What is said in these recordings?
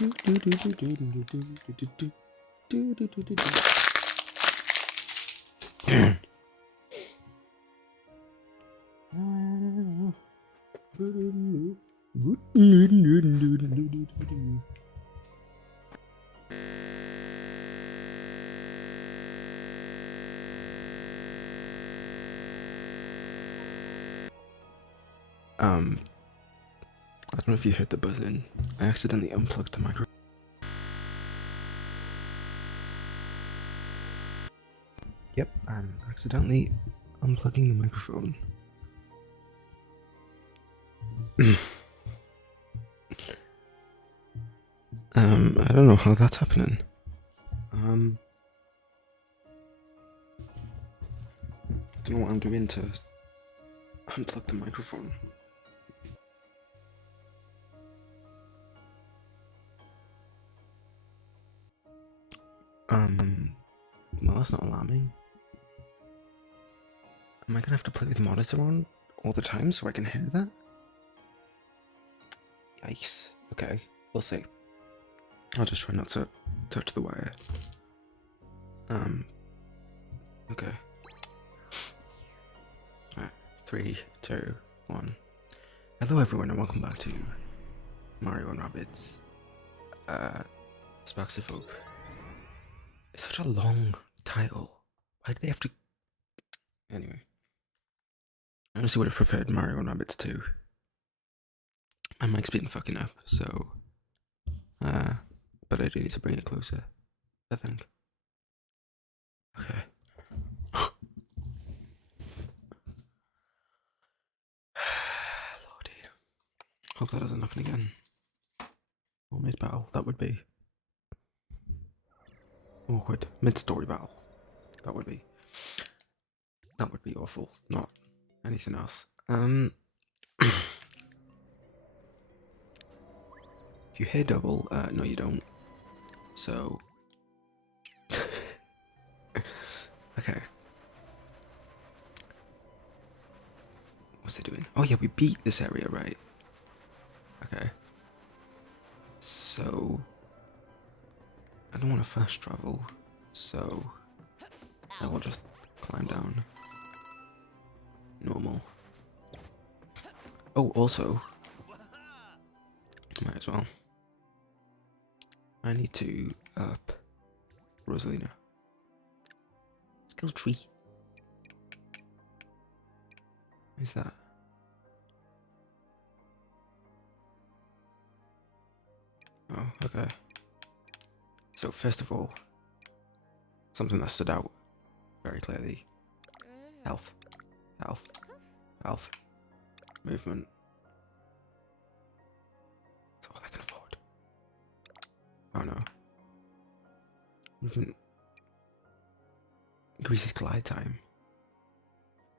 I don't know if you heard the buzzing. I accidentally unplugged the microphone. Yep, I'm accidentally unplugging the microphone. I don't know how that's happening. I don't know what I'm doing to unplug the microphone. Well, that's not alarming. Am I gonna have to play with the monitor on all the time so I can hear that? Yikes. Okay, we'll see. I'll just try not to touch the wire. Okay. Alright, 3, 2, 1. Hello everyone and welcome back to Mario and Rabbids. Sparks of Hope. It's such a long title. Why do they have to... Anyway. I honestly would have preferred Mario and Rabbids 2. My mic's been fucking up, so... but I do need to bring it closer, I think. Okay. Lordy. Hope that doesn't happen again. Or mid-battle, that would be... awkward. Mid-story battle. That would be awful, not anything else. If you hear double, no you don't. So... okay. What's it doing? Oh yeah, we beat this area, right? Okay. So... I don't want to fast travel, so... I will just climb down. Normal. Oh, also... might as well. I need to up Rosalina. Skill tree. What is that? Oh, okay. So first of all, something that stood out very clearly. Health. Health. Health. Movement. That's all I can afford. Oh no. Movement increases glide time.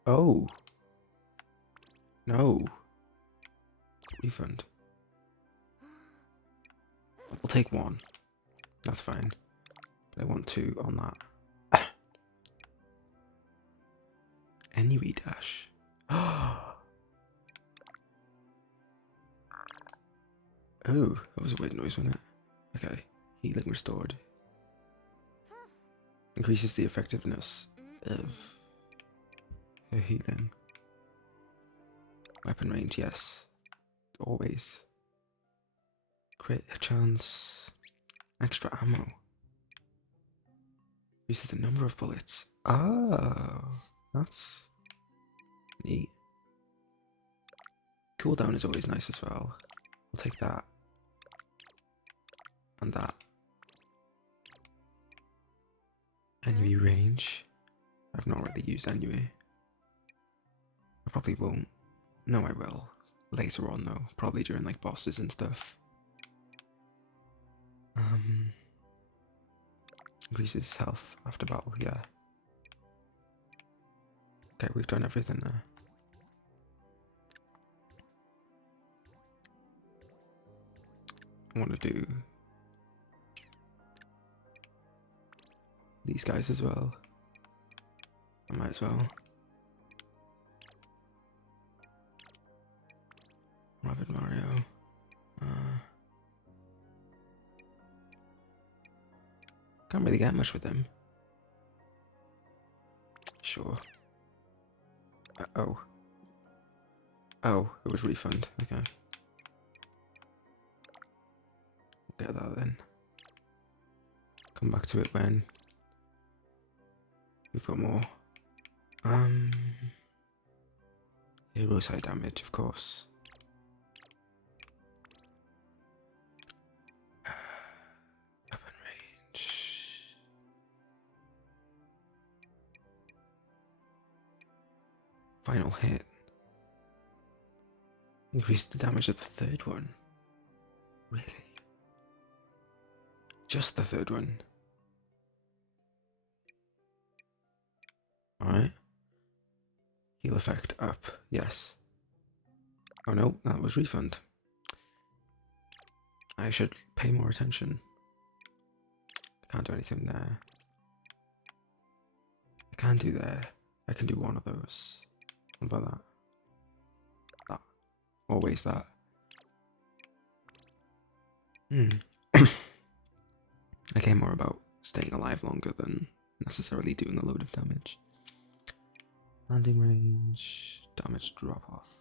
Oh. No. Refund. I'll take 1. That's fine. But I want 2 on that. Anyway, dash. Oh, that was a weird noise, wasn't it? Okay. Healing restored. Increases the effectiveness of her healing. Weapon range, yes. Always. Crit chance. Extra ammo. Increases the number of bullets. Oh, that's neat. Cooldown is always nice as well. We'll take that. And that. Enemy range. I've not really used enemy. I probably won't. No, I will. Later on though. Probably during like bosses and stuff. Increases health after battle, yeah. Okay, we've done everything there. I want to do these guys as well. I might as well. Rabbid Mario. Can't really get much with them. Sure. Oh. Oh, it was refund. Okay. Get that then. Come back to it when we've got more. Hero side damage, of course. Weapon range. Final hit. Increase the damage of the third one. Really? Just the third one. Alright. Heal effect up. Yes. Oh no, that was refund. I should pay more attention. I can't do anything there. I can do there. I can do one of those. What about that? That. Always that. I care more about staying alive longer than necessarily doing a load of damage. Landing range, damage drop off.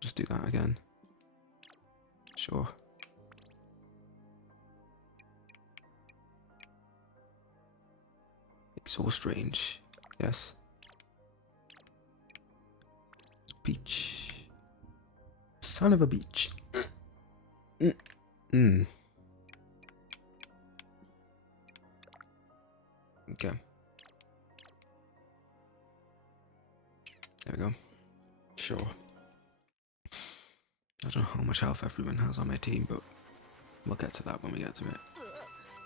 Just do that again. Sure. Exhaust range, yes. Beach. Son of a beach. Okay. There we go. Sure. I don't know how much health everyone has on my team, but we'll get to that when we get to it.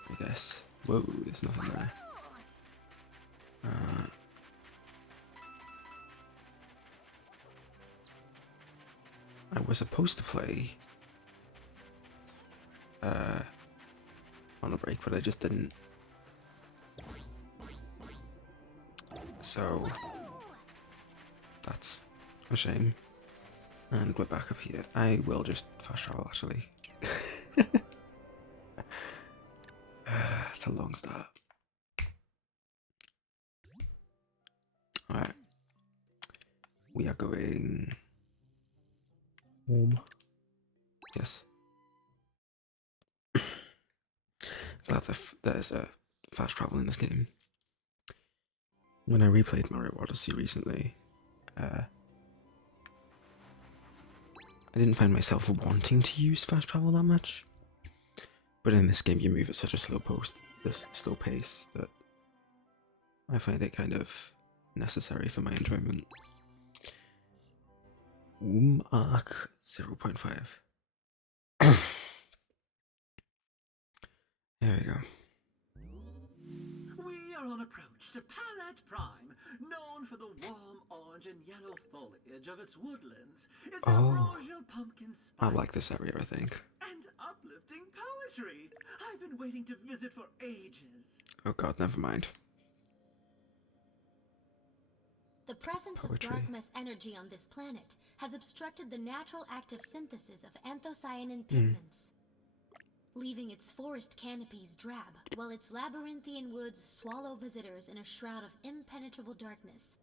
I guess. Whoa, there's nothing there. I was supposed to play on a break, but I just didn't. So that's a shame. And we're back up here. I will just fast travel actually. It's a long start. Alright. We are going home. Yes. Glad there's a fast travel in this game. When I replayed Mario Odyssey recently, I didn't find myself wanting to use fast travel that much. But in this game you move at such a slow pace that I find it kind of necessary for my enjoyment. Mark 0.5. There we go. We are on approach to Palette Prime, known for the warm orange and yellow foliage of its woodlands, its ambrosial pumpkin spice, I like this area, I think. and uplifting poetry. I've been waiting to visit for ages. Oh god, never mind. The presence of dark mass energy on this planet has obstructed the natural active synthesis of anthocyanin pigments, leaving its forest canopies drab, while its labyrinthian woods swallow visitors in a shroud of impenetrable darkness.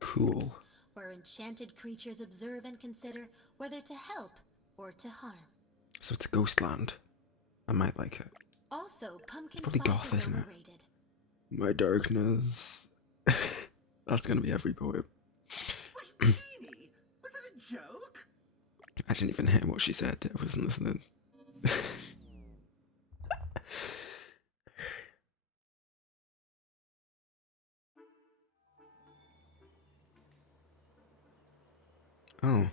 Cool. Where enchanted creatures observe and consider whether to help or to harm. So it's a ghost land. I might like it. Also, pumpkin Probably goth, spices isn't are it? overrated. My darkness. That's gonna be every poem. Wait, Jeannie, was that a joke? I didn't even hear what she said. I wasn't listening. Oh.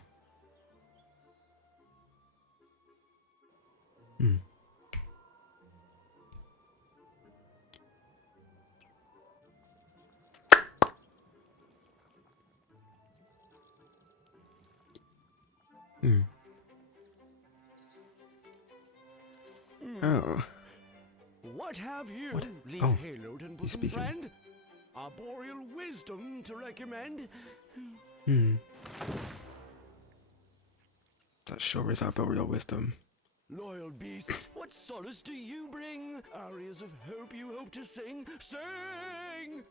Oh. What have you, What? Leaf Oh, Haloed and he's bosom speaking. friend? Arboreal wisdom to recommend? That sure is arboreal wisdom. Loyal beast, what solace do you bring? Arias of hope you hope to sing. Sing!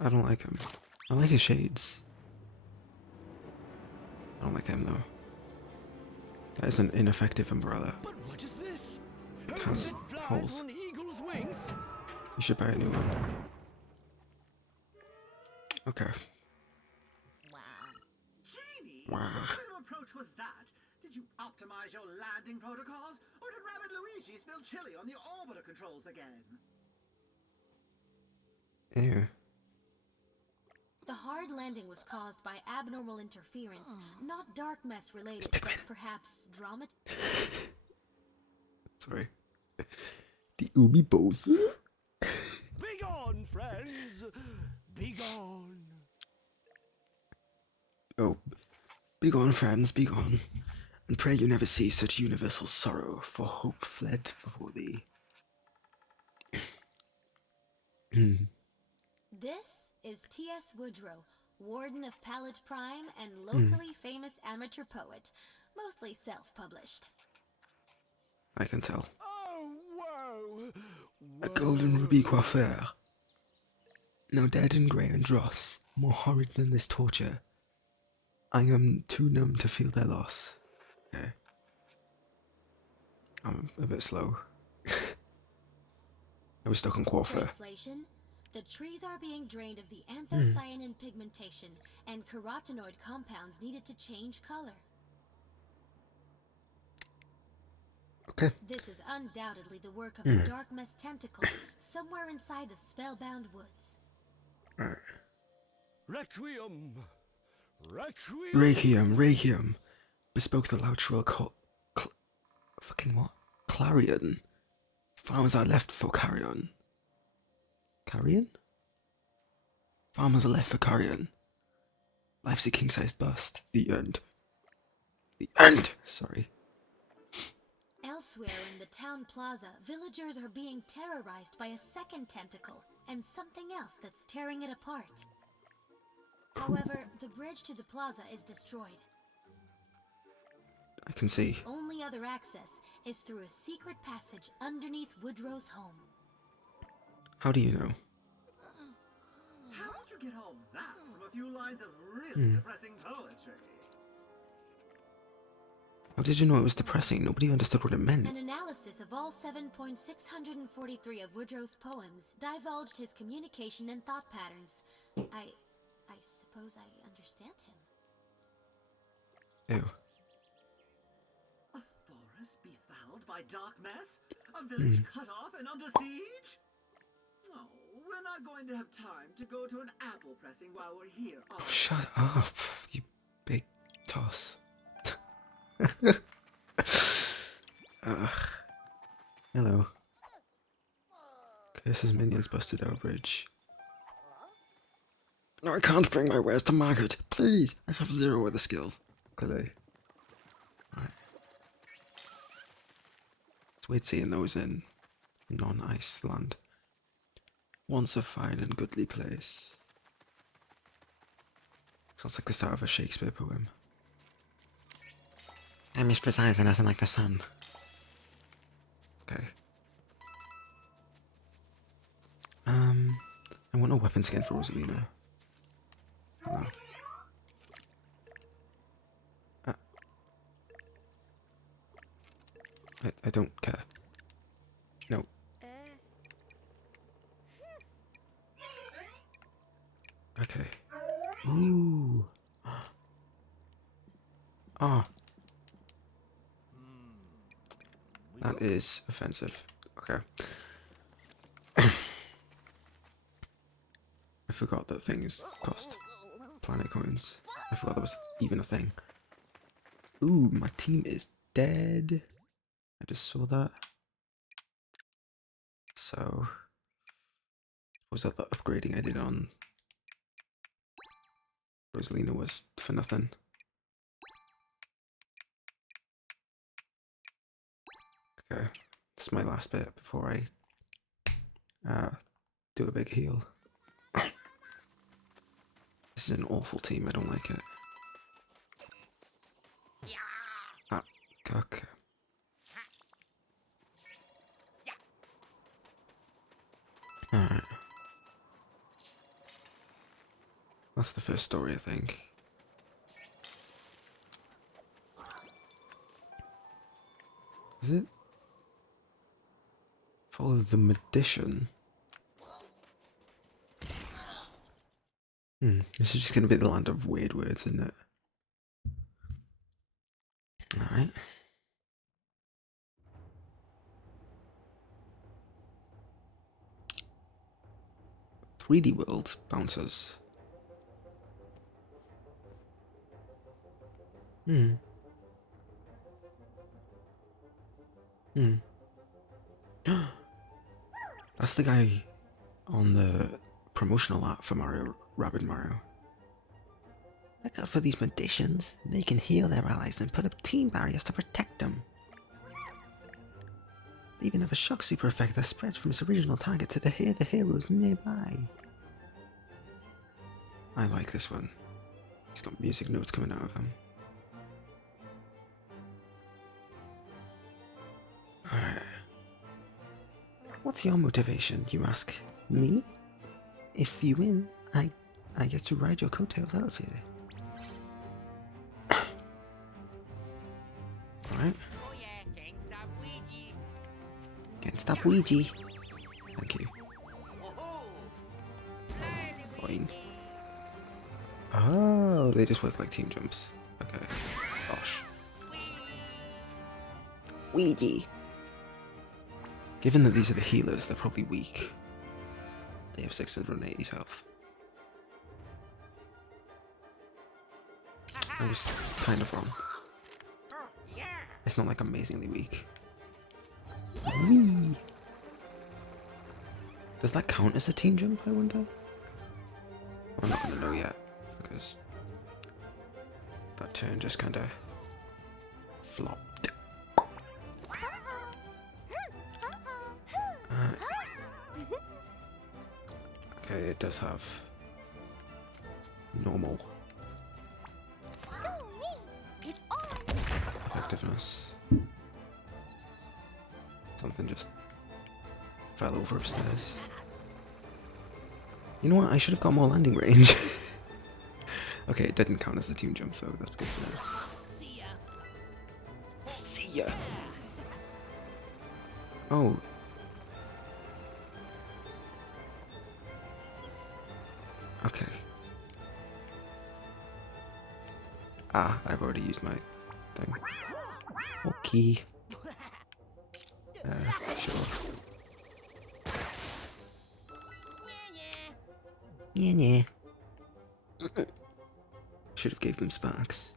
I don't like him. I like his shades. I don't like him though. That is an ineffective umbrella. But what is this? It has It flies holes. on eagle's wings. You should buy a new one. Okay. Genie, Wow. what kind of approach was that? Did you optimize your landing protocols, or did Rabbid Luigi spill chili on the orbiter controls again? Ew. The hard landing was caused by abnormal interference, not dark mess related, but perhaps drama. Sorry. The Ubi Bows. Begone, friends! Begone! Oh. Begone, friends, begone. And pray you never see such universal sorrow, for hope fled before thee. This is T.S. Woodrow, Warden of Pallet Prime and locally famous amateur poet, mostly self-published. I can tell. Oh, whoa! A golden ruby coiffure. Now dead and grey and dross, more horrid than this torture. I am too numb to feel their loss. Okay. I'm a bit slow. I was stuck on coiffure. Translation: the trees are being drained of the anthocyanin pigmentation, and carotenoid compounds needed to change color. Okay. This is undoubtedly the work of a dark mess tentacle somewhere inside the spellbound woods. Alright. Requiem! Requiem! Requiem, Requiem. Bespoke the loud shrill fucking what? Clarion. Farmers are left for carrion. Carrion? Farmers are left for carrion. Life's a king-sized bust. The end. The end! Sorry. Elsewhere in the town plaza, villagers are being terrorized by a second tentacle and something else that's tearing it apart. However, the bridge to the plaza is destroyed. I can see. Only other access is through a secret passage underneath Woodrow's home. How do you know? How did you get all that from a few lines of really depressing poetry? How did you know it was depressing? Nobody understood what it meant. An analysis of all 7,643 of Woodrow's poems divulged his communication and thought patterns. I suppose I understand him. Ew. A forest befouled by dark mess? A village cut off and under siege? Oh, we're not going to have time to go to an apple pressing while we're here. Oh, shut up, you big toss. Hello. Curse's minions busted our bridge. No, I can't bring my wares to market. Please, I have 0 other skills. Clearly. Right. It's weird seeing those in non-ice land. Once a fine and goodly place. Sounds like the start of a Shakespeare poem. I mistress eyes are nothing like the sun. Okay. I want a weapon skin for Rosalina. Hello. I don't care. No. Okay. Ooh. Ah. That is offensive. Okay. I forgot that things cost planet coins. I forgot there was even a thing. Ooh, my team is dead. I just saw that. So, was that the upgrading I did on Rosalina was for nothing? Okay, this is my last bit before I do a big heal. This is an awful team, I don't like it. Okay. Alright. That's the first story, I think. Is it? Follow the magician. This is just gonna be the land of weird words, isn't it? Alright. "3D world bouncers." That's the guy on the promotional art for Mario Rabbids Mario. "Look out for these magicians. They can heal their allies and put up team barriers to protect them. They even have a shock super effect that spreads from its original target to the heroes nearby." I like this one. He's got music notes coming out of him. Alright. "What's your motivation, you ask? Me? If you win, I get to ride your coattails out of here." Alright. Can't stop Ouija. Thank you. Boing. Oh, they just work like team jumps. Okay. Gosh. Ouija. Given that these are the healers, they're probably weak. They have 680 health. I was kind of wrong. It's not like amazingly weak. Whee! Does that count as a team jump, I wonder? I'm not gonna know yet, because that turn just kinda flopped. Okay, it does have normal effectiveness. Something just fell over upstairs. You know what? I should have got more landing range. Okay, it didn't count as a team jump though. That's good to know. See ya. Oh. Okay. Ah, I've already used my thing. Okay. Sure. Yeah. Should have gave them sparks.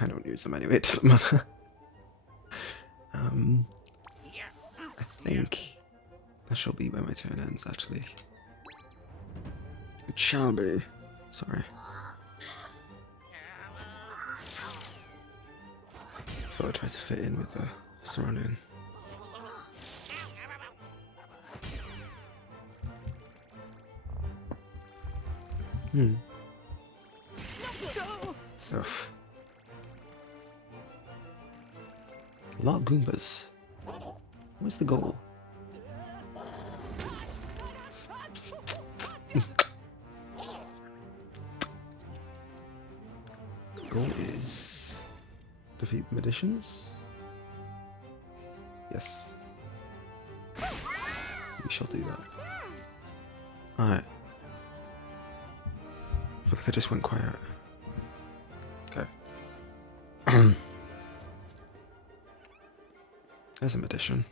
I don't use them anyway, it doesn't matter. I think that shall be where my turn ends, actually. It shall be. Sorry. Thought I'd try to fit in with the surrounding. Oof. A lot of Goombas. What's the goal? The goal is defeat the magicians. Yes. We shall do that. Alright. I feel like I just went quiet. Okay. There's a magician.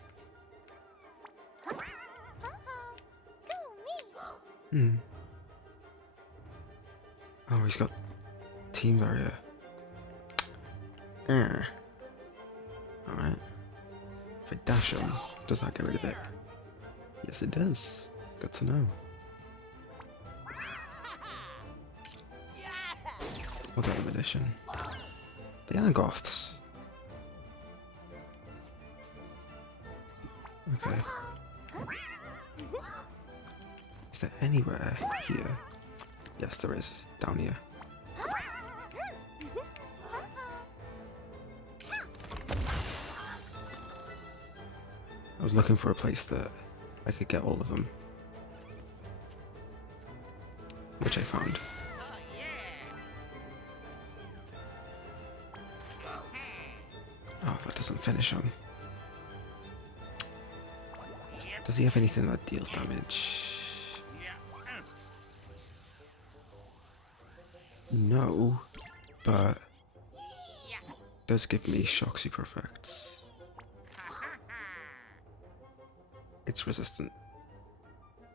Oh, he's got team barrier. Alright. If I dash him, does that get rid of it? Yes, it does. Good to know. What kind of magician? They are goths. Okay. Is there anywhere here? Yes, there is. Down here. I was looking for a place that I could get all of them, which I found. Oh, that doesn't finish him. Does he have anything that deals damage? No, but does give me shock super effects. It's resistant,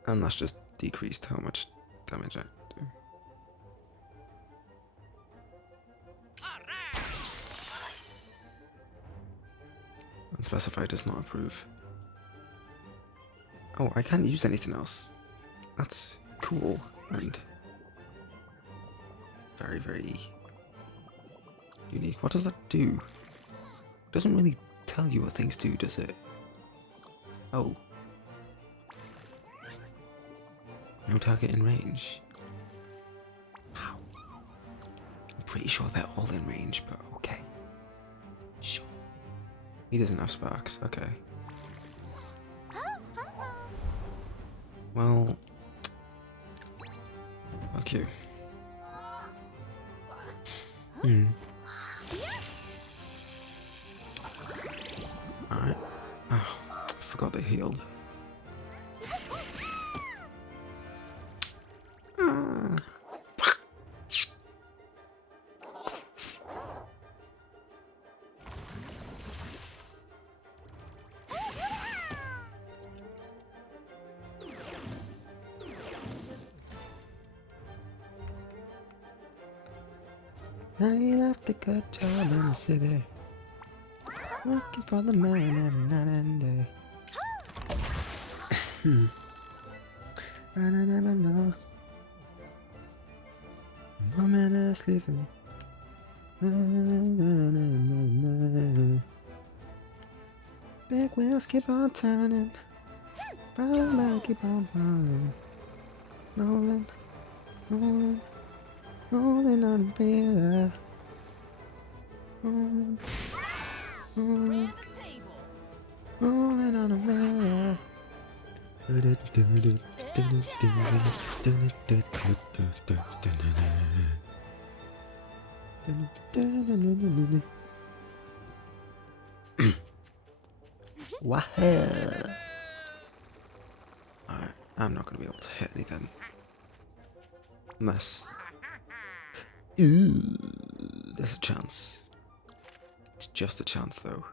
and that's just decreased how much damage I do. Unspecified does not approve. Oh, I can't use anything else. That's cool and very, very unique. What does that do? It doesn't really tell you what things do, does it? Oh. No target in range. Wow. I'm pretty sure they're all in range, but okay. Sure. He doesn't have sparks, okay. Well, fuck you. Alright. Oh, I forgot they healed. I left a good job in the city, working for the man every night and day. And I never lost a moment is sleeping. Big wheels keep on turning, brother keep on rolling, rolling, rolling. Rolling on a beer. Rolling, rolling, rolling on a mirror. Wow. Alright, I'm not gonna be able to hit anything. Unless... Ooh, there's a chance. It's just a chance, though.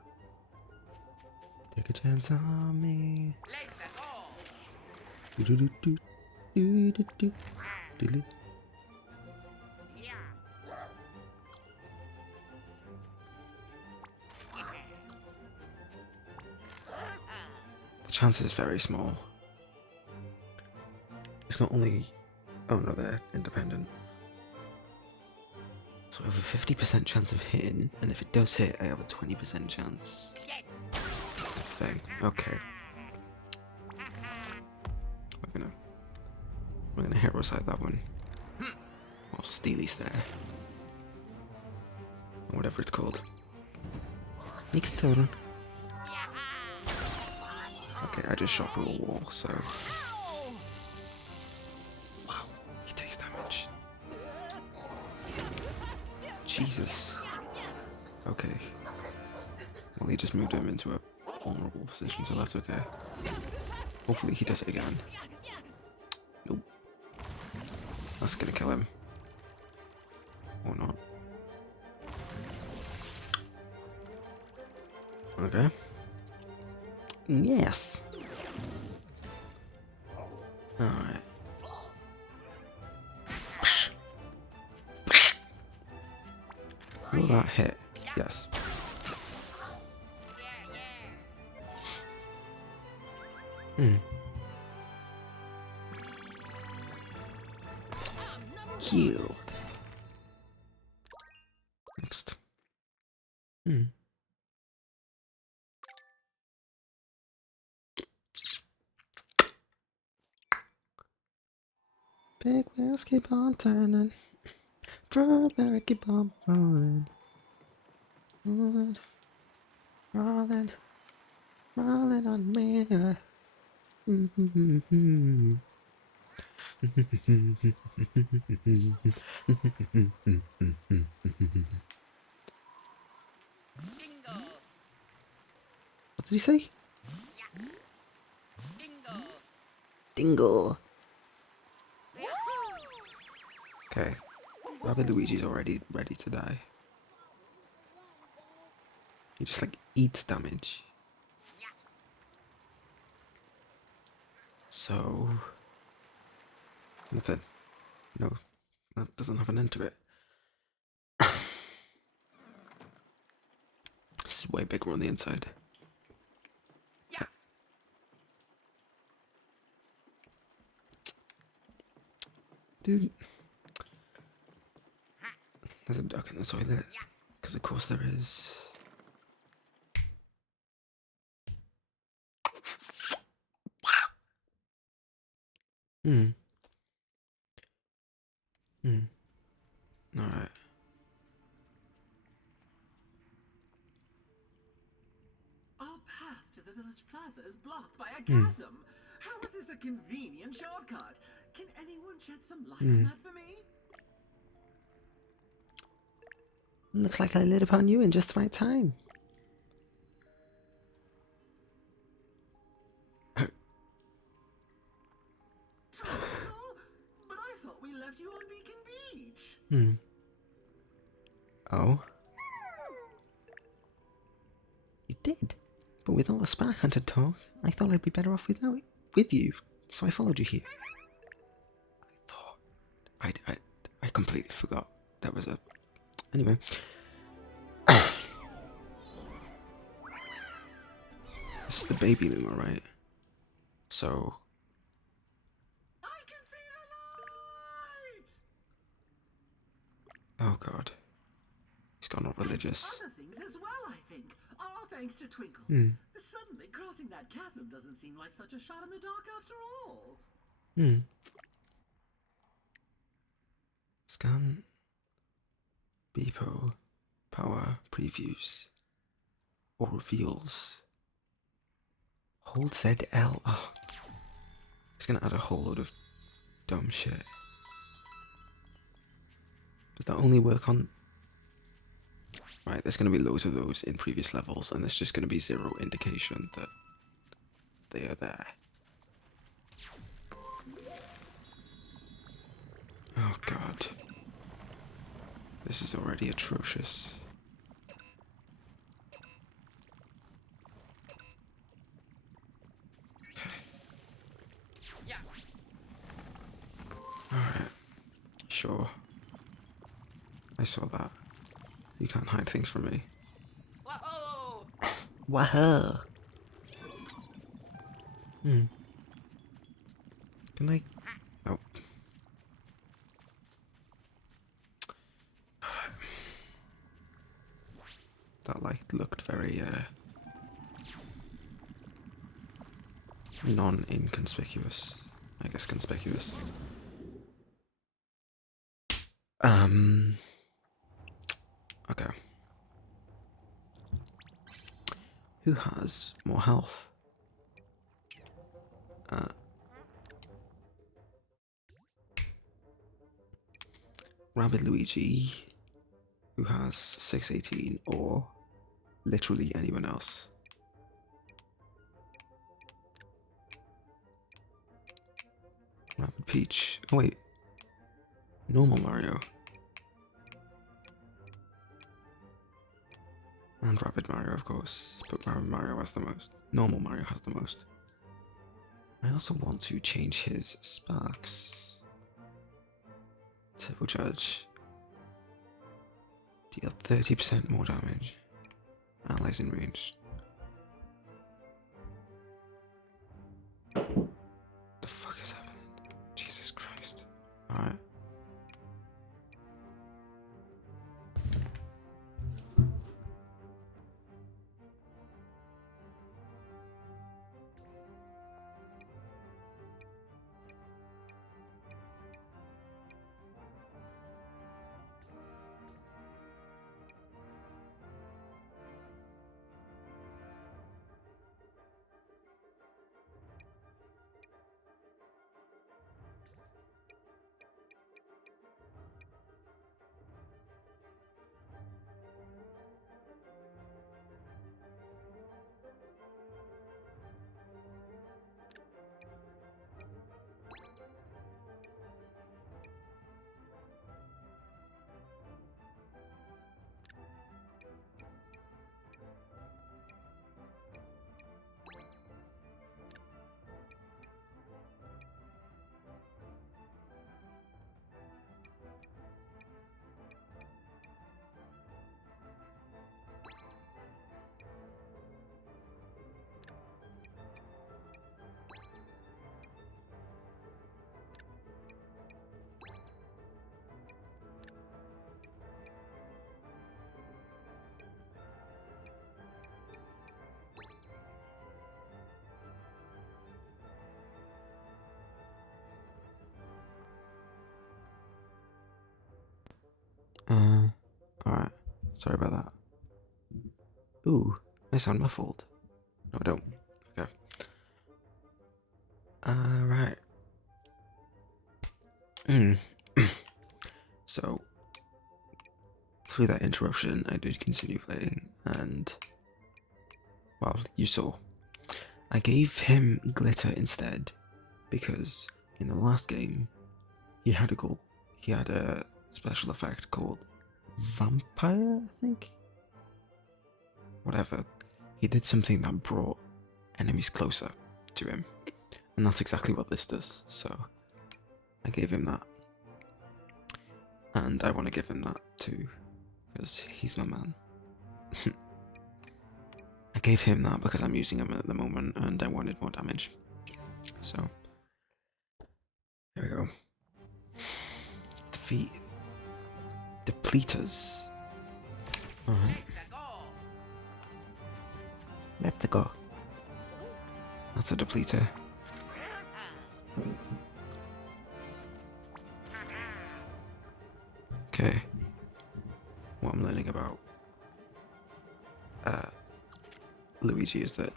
Take a chance on me. The chance is very small. It's not only... Oh no, they're independent. So I have a 50% chance of hitting, and if it does hit, I have a 20% chance. Thing. Okay. We're gonna hero side that one. Or Steely Stare. Or whatever it's called. Next turn. Okay, I just shot through a wall, so... Wow, he takes damage. Jesus. Okay. Well, he just moved him into a vulnerable position, so that's okay. Hopefully he does it again. Nope. That's gonna kill him. Or not. Okay. Yes! Alright. Will that hit? Yes. Kill. Next. Big wheels keep on turning. Strawberry keep on rolling. Rolling. Rolling. Rolling on me. What did he say? Dingle. Okay. Rabbid Luigi's already ready to die. He just like eats damage. So nothing. No, that doesn't have an end to it. It's way bigger on the inside. Dude. There's a duck in the toilet. Because of course there is. Hmm. Alright. Our path to the village plaza is blocked by a chasm. How is this a convenient shortcut? Can anyone shed some light on that for me? Looks like I lit upon you in just the right time. Twinkle? But I thought we left you on Beacon Beach. Oh? You did? But with all the Spark Hunter talk, I thought I'd be better off with you. So I followed you here. I completely forgot that was a... Anyway. This is the baby Luma, right? So... I can see the light! Oh god. He's gone all religious. Other things as well, I think. All thanks to Twinkle. Suddenly crossing that chasm doesn't seem like such a shot in the dark after all. Scan... Beepo... Power previews... Or reveals... Hold ZL. Oh. It's gonna add a whole load of dumb shit. Does that only work on... Right, there's gonna be loads of those in previous levels, and there's just gonna be zero indication that they are there. Oh god. This is already atrocious. Alright. Sure. I saw that. You can't hide things from me. Whoa! Wahoo! Can I... Oh. That, like, looked very, non-inconspicuous. I guess conspicuous. Okay. Who has more health? Rabbid Luigi, who has 618, or literally anyone else. Rabbid Peach. Oh wait. Normal Mario. And Rabbid Mario, of course. But Rabbid Mario has the most. Normal Mario has the most. I also want to change his sparks. Turbocharge. Deal 30% more damage. Allies in range. The fuck is happening? Jesus Christ. Alright. Alright. Sorry about that. Ooh, I sound muffled. No, I don't. Okay. Right. So, through that interruption, I did continue playing, and, well, you saw. I gave him glitter instead, because in the last game, he had a goal. He had a special effect called Vampire, I think? Whatever. He did something that brought enemies closer to him, and that's exactly what this does, so I gave him that. And I want to give him that too, because he's my man. I gave him that because I'm using him at the moment and I wanted more damage. So, there we go. Defeat Depleters. Alright. Let go. That's a depleter. Okay. What I'm learning about Luigi is that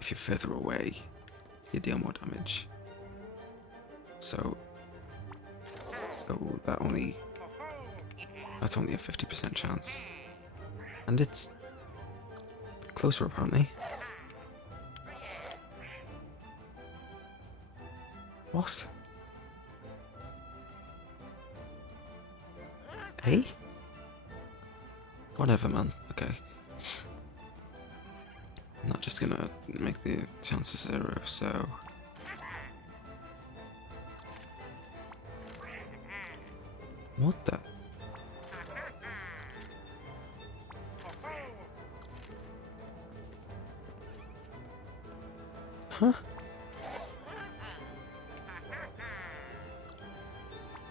if you're further away, you deal more damage. So, that's only a 50% chance. And it's closer apparently. What? Hey? Whatever, man. Okay. I'm not just gonna make the chances 0, so... What the? Huh?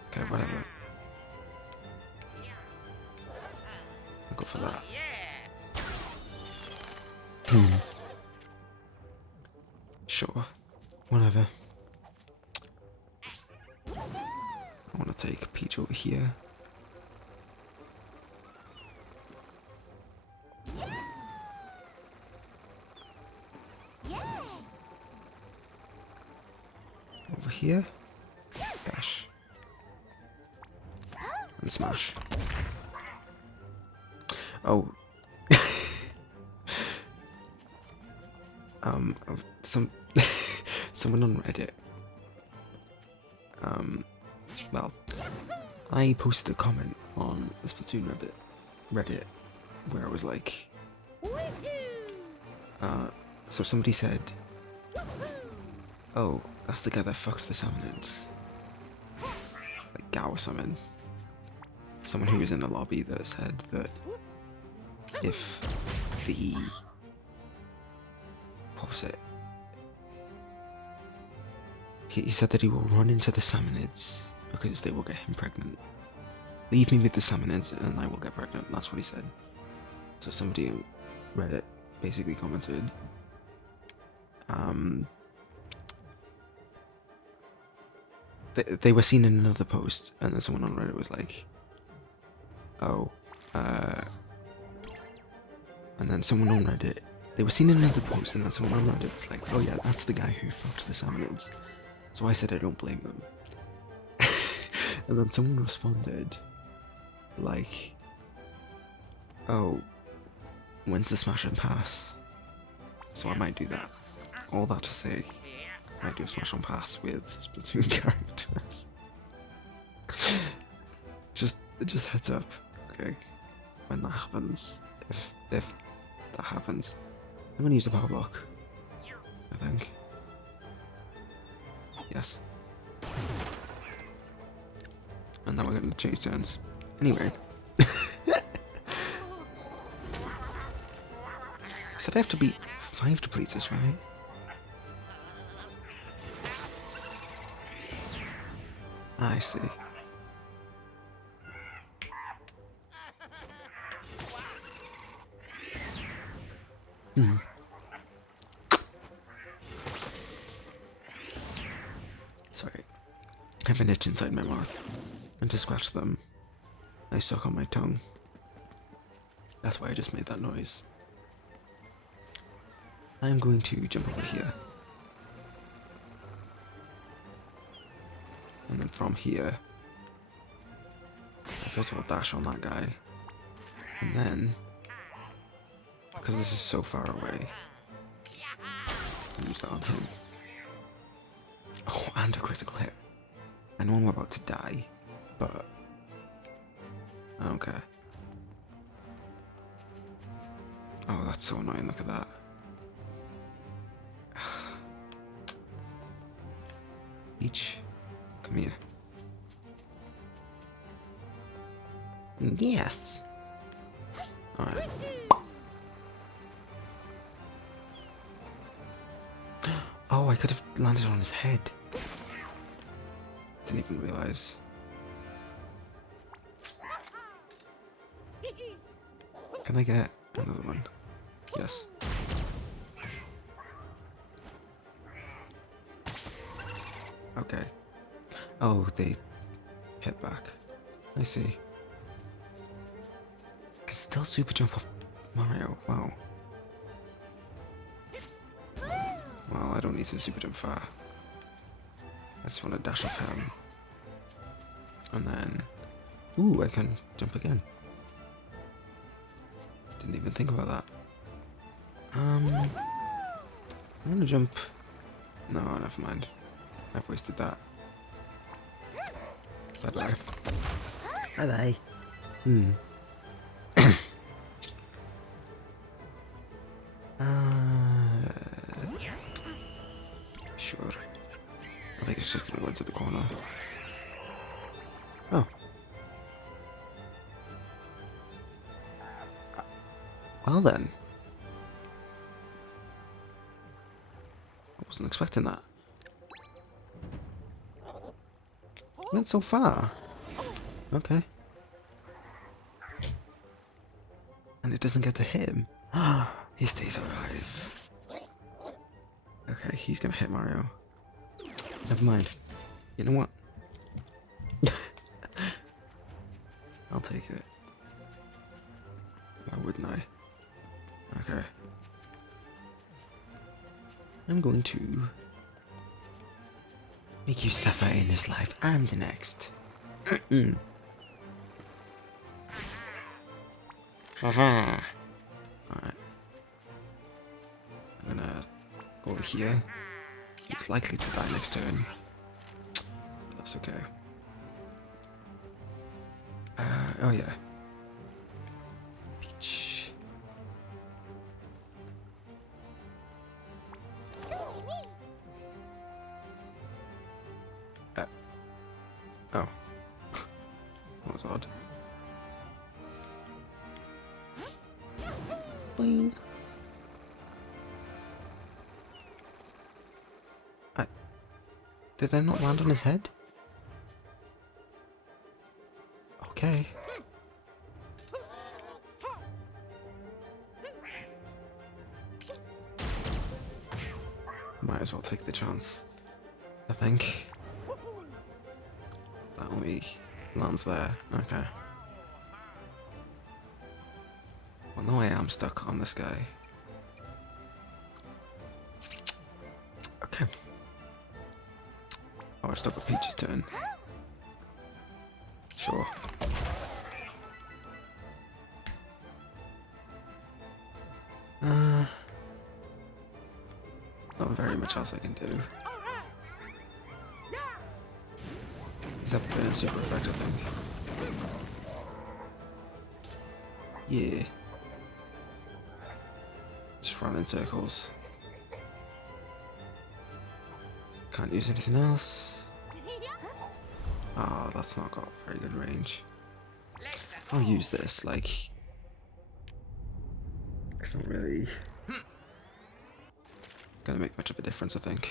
Okay, whatever. I'll go for that. Sure. Whatever. I want to take Peach over here. Over here. Dash. And smash. Oh. Someone on Reddit. Well, I posted a comment on the Splatoon Reddit where I was like, so somebody said, oh, that's the guy that fucked the Salmonids. Like Gao or something. Someone who was in the lobby that said that if the... what was it? He said that he will run into the Salmonids because they will get him pregnant. Leave me with the Salmonids and I will get pregnant. That's what he said. So somebody on Reddit basically commented, they were seen in another post, and then someone on Reddit was like, oh, and then someone on Reddit, they were seen in another post, and then someone on Reddit was like, oh yeah, that's the guy who fucked the Salmonids. So I said I don't blame them. And then someone responded, like, oh, when's the smash and pass? So I might do that. All that to say, I might do a smash and pass with Splatoon characters. just heads up, okay? When that happens, if that happens, I'm gonna use the power block, I think. Yes. And now we're gonna change turns. Anyway. Said I have to beat 5 depleters, right? I see. Sorry. I have an itch inside my mouth. And to scratch them. I suck on my tongue. That's why I just made that noise. I'm going to jump over here. And then from here, I first of all dash on that guy. And then, because this is so far away, I'll use that on him. Oh, and a critical hit. I know I'm about to die, but I don't care. Oh, that's so annoying, look at that. Peach, come here. Yes! Alright. Oh, I could have landed on his head. Didn't even realize. Can I get another one? Yes. Okay. Oh, they hit back. I see. Can still super jump off Mario. Wow. Well, I don't need to super jump far. I just want to dash off him. And then... Ooh, I can jump again. Didn't even think about that. I'm gonna jump... No, never mind. I've wasted that. Bye-bye. Bye-bye. Sure. I think it's just gonna go into the corner. Oh. Well then. I wasn't expecting that. Went so far. Okay. And it doesn't get to him. He stays alive. Okay, he's gonna hit Mario. Never mind. You know what? I'll take it. Why wouldn't I? Okay. I'm going to make you suffer in this life and the next. Haha. Alright. I'm gonna go over here. He's likely to die next turn. But that's okay. Oh yeah. Peach. Oh. That was odd. Boing. Did I not land on his head? Okay. Might as well take the chance, I think. That only lands there. Okay. Well, now I am stuck on this guy. Okay. Oh, I've still got Peach's turn. Sure. Not very much else I can do. He's up burn super effect, I think. Yeah. Just run in circles. Can't use anything else. Oh, that's not got very good range. I'll use this, like... It's not really... gonna make much of a difference, I think.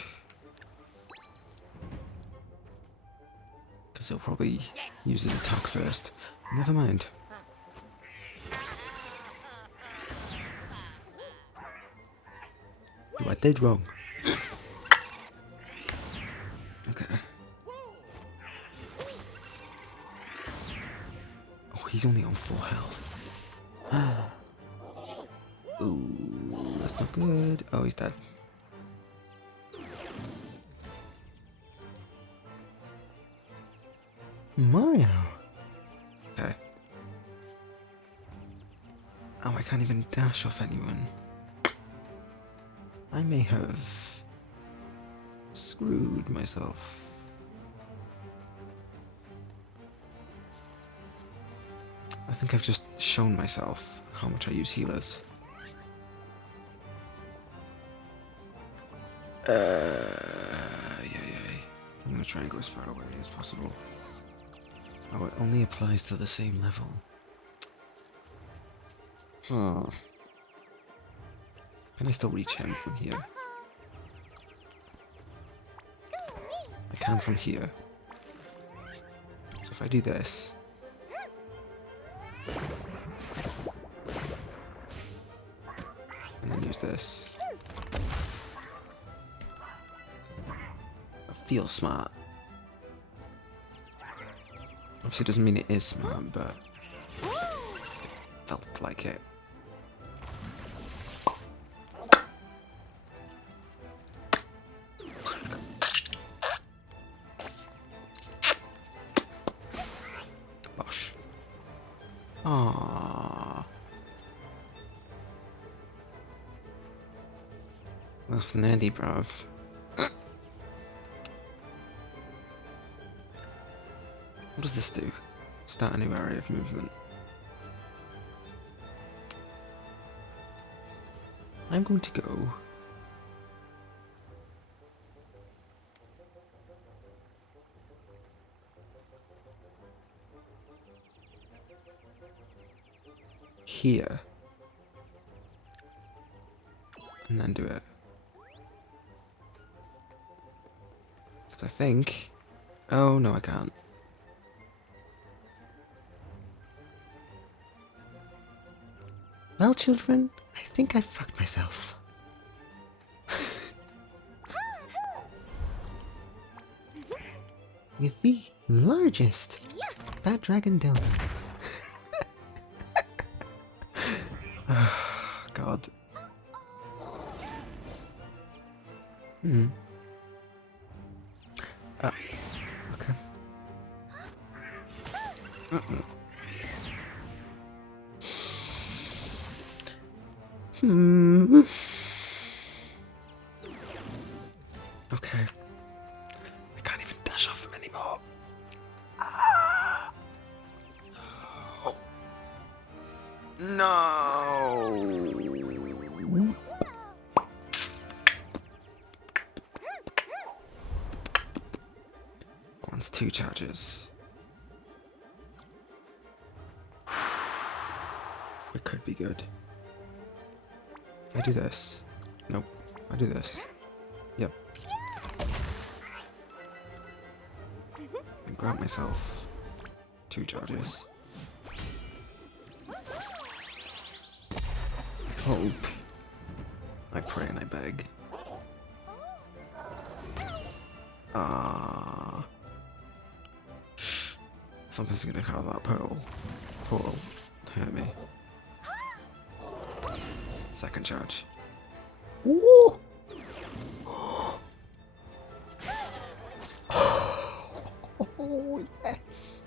Because he'll probably use his attack first. Never mind. I did wrong. Okay. Oh, he's only on 4 health. Ooh, that's not good. Oh, he's dead. Mario. Okay. Oh, I can't even dash off anyone. I may have screwed myself. I think I've just shown myself how much I use healers. I'm gonna try and go as far away as possible. Oh, it only applies to the same level. Huh. Can I still reach him from here? I can from here. So if I do this... and then use this... I feel smart. Obviously it doesn't mean it is smart, but... felt like it. Bosh. Aww. That's nerdy, bruv. What does this do? Start a new area of movement. I'm going to go... here. And then do it. I think... oh, no, I can't. Well, children, I think I fucked myself. With the largest fat dragon dildo. God. Okay. Okay. I can't even dash off him anymore. No. One's 2 charges. It could be good. I do this. Nope. I do this. Yep. And grant myself 2 charges. Hope. I pray and I beg. Something's gonna come out of that portal. Hurt me. Second charge. Ooh. Oh, yes.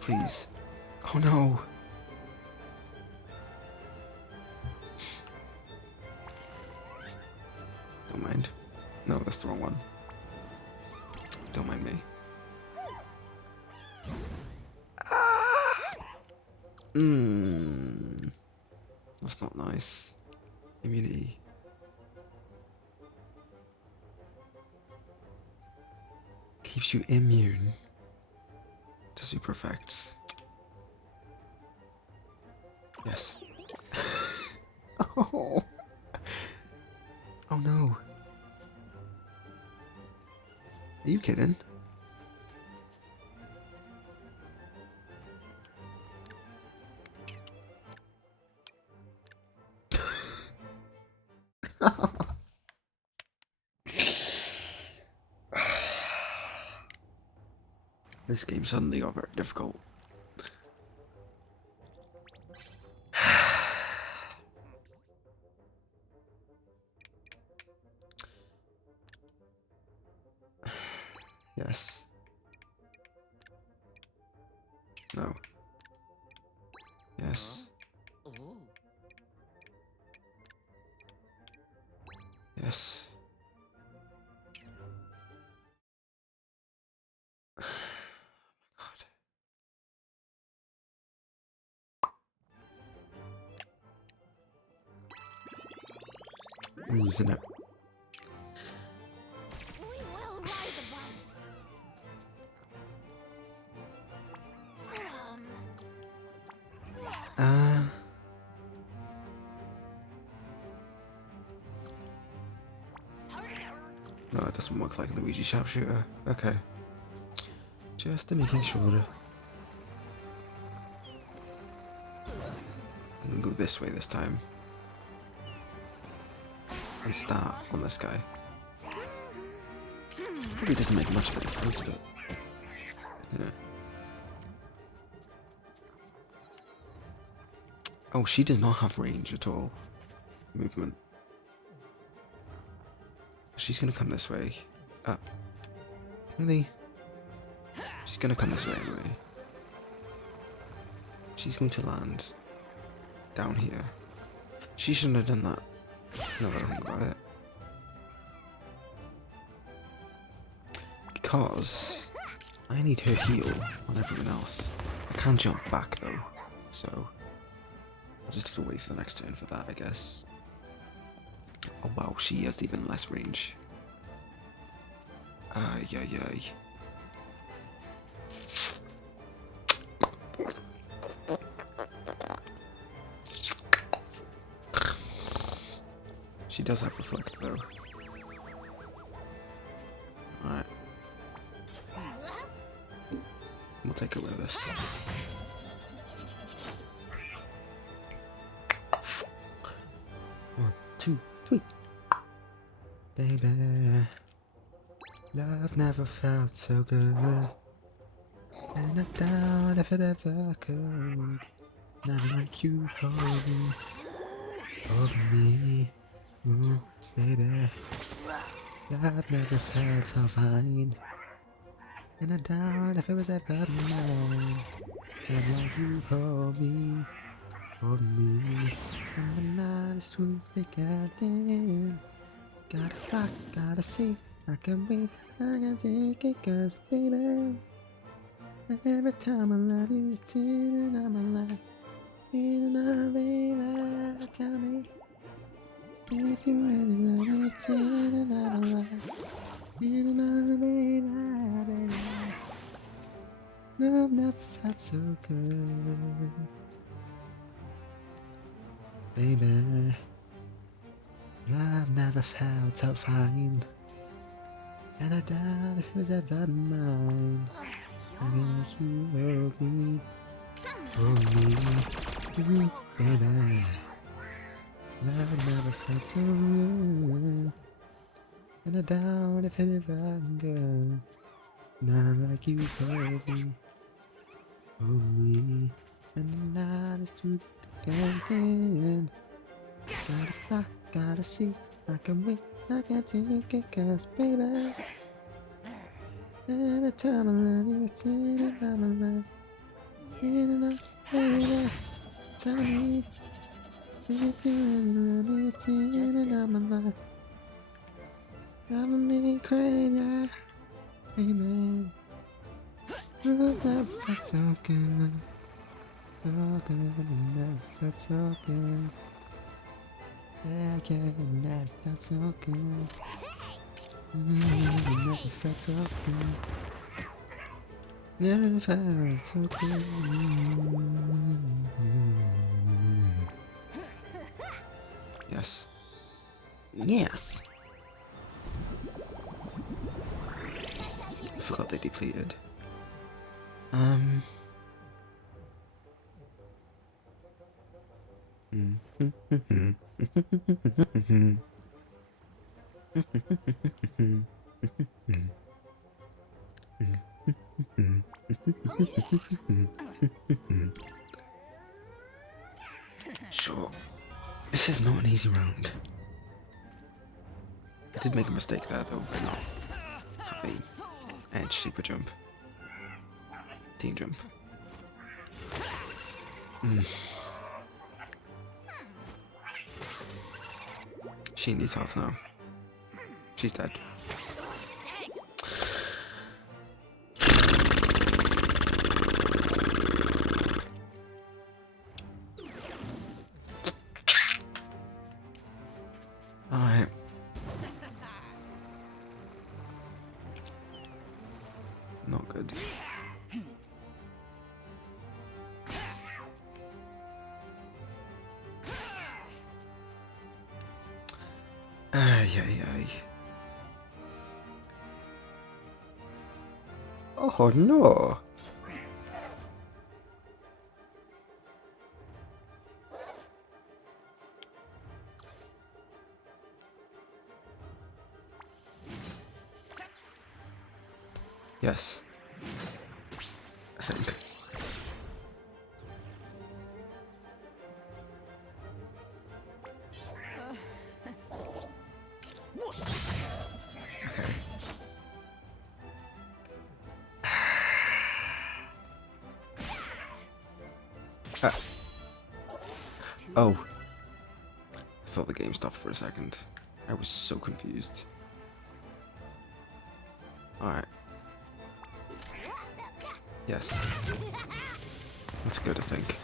Please. Oh no. Don't mind. No, that's the wrong one. Don't mind me. That's not nice. Immunity. Keeps you immune to super effects. Yes. Oh. Oh no. Are you kidding? This game suddenly got very difficult. Yes. No. Yes. Oh. Yes. God. I'm losing it. We will rise above. No, it doesn't look like Luigi Sharpshooter. Okay. Just making sure. I'm gonna go this way this time. And start on this guy. Probably doesn't make much of a difference, but yeah. Oh, she does not have range at all. Movement. She's gonna come this way. Up. Really? She's gonna come this way anyway. She's going to land down here. She shouldn't have done that. Now that I think about it. Because I need her heal on everyone else. I can't jump back though, so I'll just have to wait for the next turn for that, I guess. Oh wow, she has even less range. Ay, ay, ay. She does have reflect though. Alright. We'll take it with us. 1, 2, 3. Baby, love never felt so good. And I doubt if it ever could. Not like you hold me. Ooh, baby, love never felt so fine. And I doubt if it was ever mine. Not like you hold me. And the night is too thick and thin. Gotta fly, gotta see. I can wait, I can take it, cause baby, every time I love you, it's in and out my life. In and out, baby, tell me if you really love me, it's in and out my life. In and out, baby, baby. Love never felt so good. Baby, love never felt so fine. And I doubt if it was ever mine. I guess you hold me, baby. Love never felt so good. And I doubt if it ever good. Not like you hold me. And the night is too thick and thin. Gotta fly, gotta see. I can wait, I can take it, cause baby, every time I love you, it's in and out my life. In and out, baby, tell me if you really love me, it's in and out my life. Driving me crazy, baby. Love never felt so good. So good, never felt so good. Yeah, never felt so good. Never felt so good. Never felt so good. Yes. Yes. I forgot they depleted. Sure. This is not an easy round. I did make a mistake there though by not having edge super jump. Team jump. She needs health now. She's dead. Alright. Not good. Ay, ay, ay. Oh no! Yes. I think. Okay. Oh. I thought the game stopped for a second. I was so confused. Alright. Yes. That's good, I think.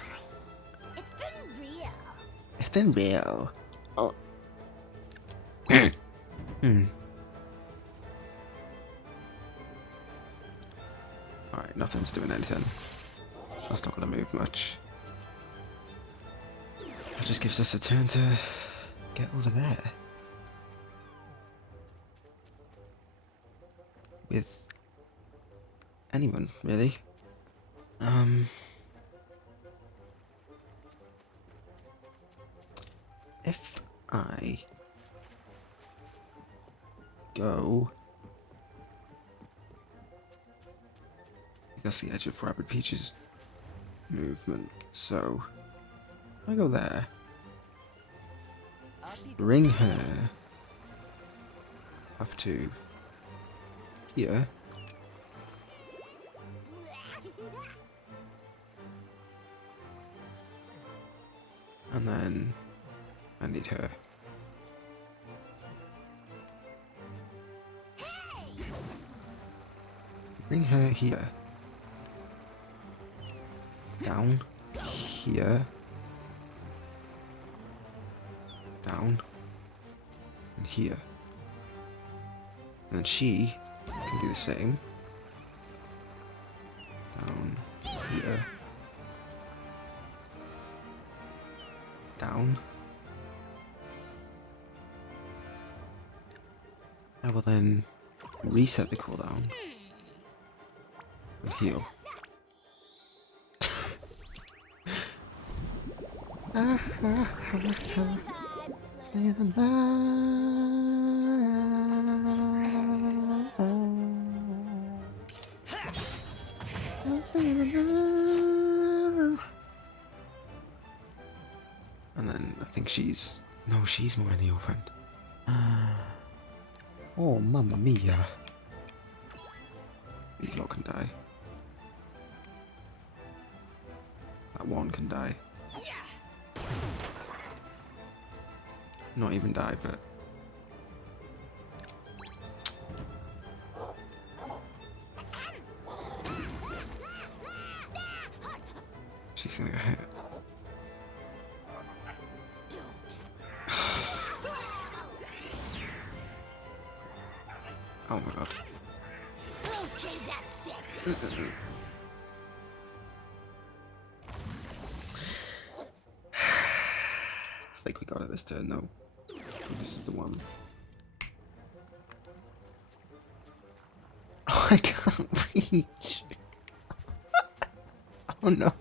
It's been real. It's been real. Oh. Alright, nothing's doing anything. That's not gonna move much. That just gives us a turn to get over there. With anyone, really. If I go, that's the edge of Rabbid Peach's movement, so I go there, bring her up to here, and then I need her. Bring her here. Down. Here. Down. And here. And then she can do the same. Down. Here. Down. I will then reset the cooldown and heal. Stay in the And then I think she's more in the open. Oh, mamma mia. These lot can die. That one can die. Not even die, but... she's gonna get hit. Oh my god. Okay, that's it. I think we got it this turn, no. This is the one. Oh, I can't reach. Oh no.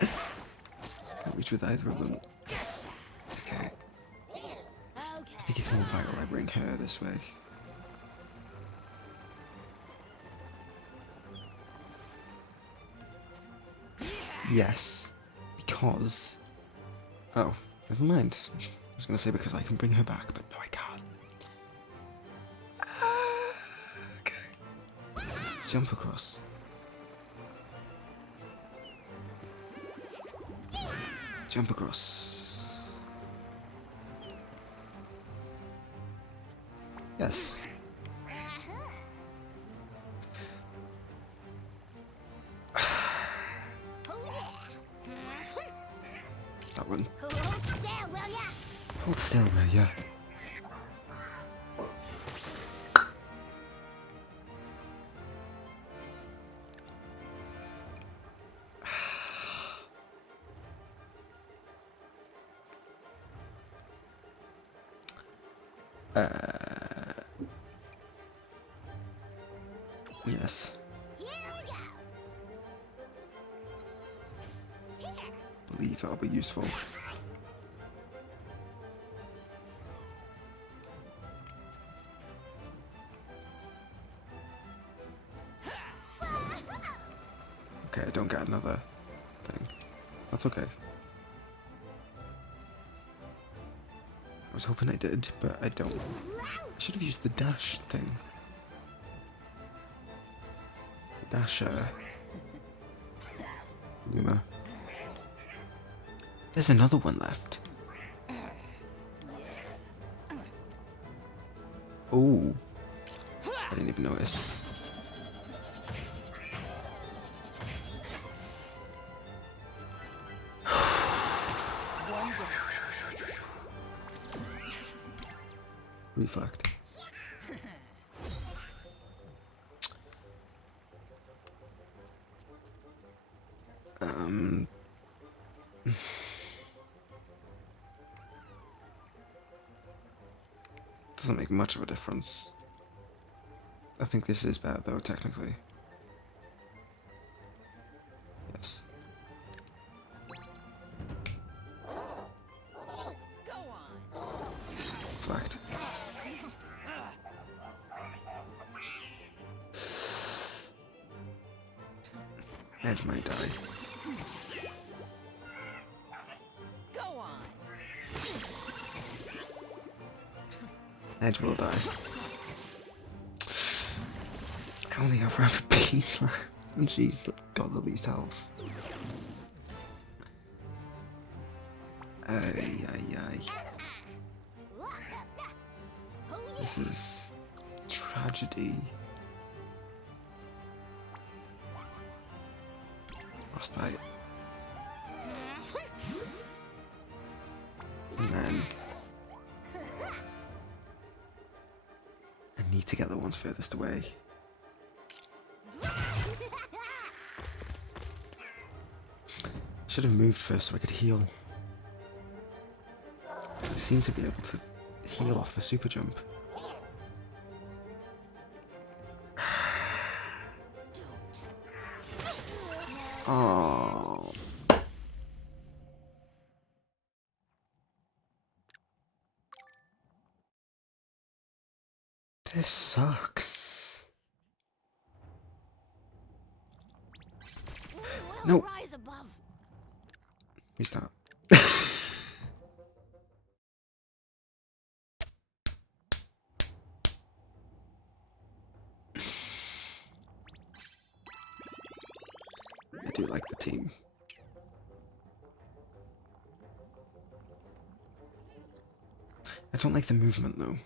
Can't reach with either of them. Okay. I think it's more vital I bring her this way. Yes, because... Oh, never mind. I was going to say because I can bring her back, but no, I can't. Okay. Jump across. Jump across. Yes. That one. Hold still, will ya? Yes. Believe that'll be useful. Okay, I don't get another thing. That's okay. I was hoping I did, but I don't. I should have used the dash thing. Dash, Luma. There's another one left. Oh. I didn't even notice. Reflect. Doesn't make much of a difference. I think this is better though, technically. Yes. Reflect. Edge might die. Edge will die. I only have Rapid Beach left. And she's got the least health. Ay, ay, ay. This is tragedy. Frostbite. And then I need to get the ones furthest away. Should have moved first so I could heal. I seem to be able to heal off the super jump. Oh. This sucks. No. Who's that? I do like the team. I don't like the movement though.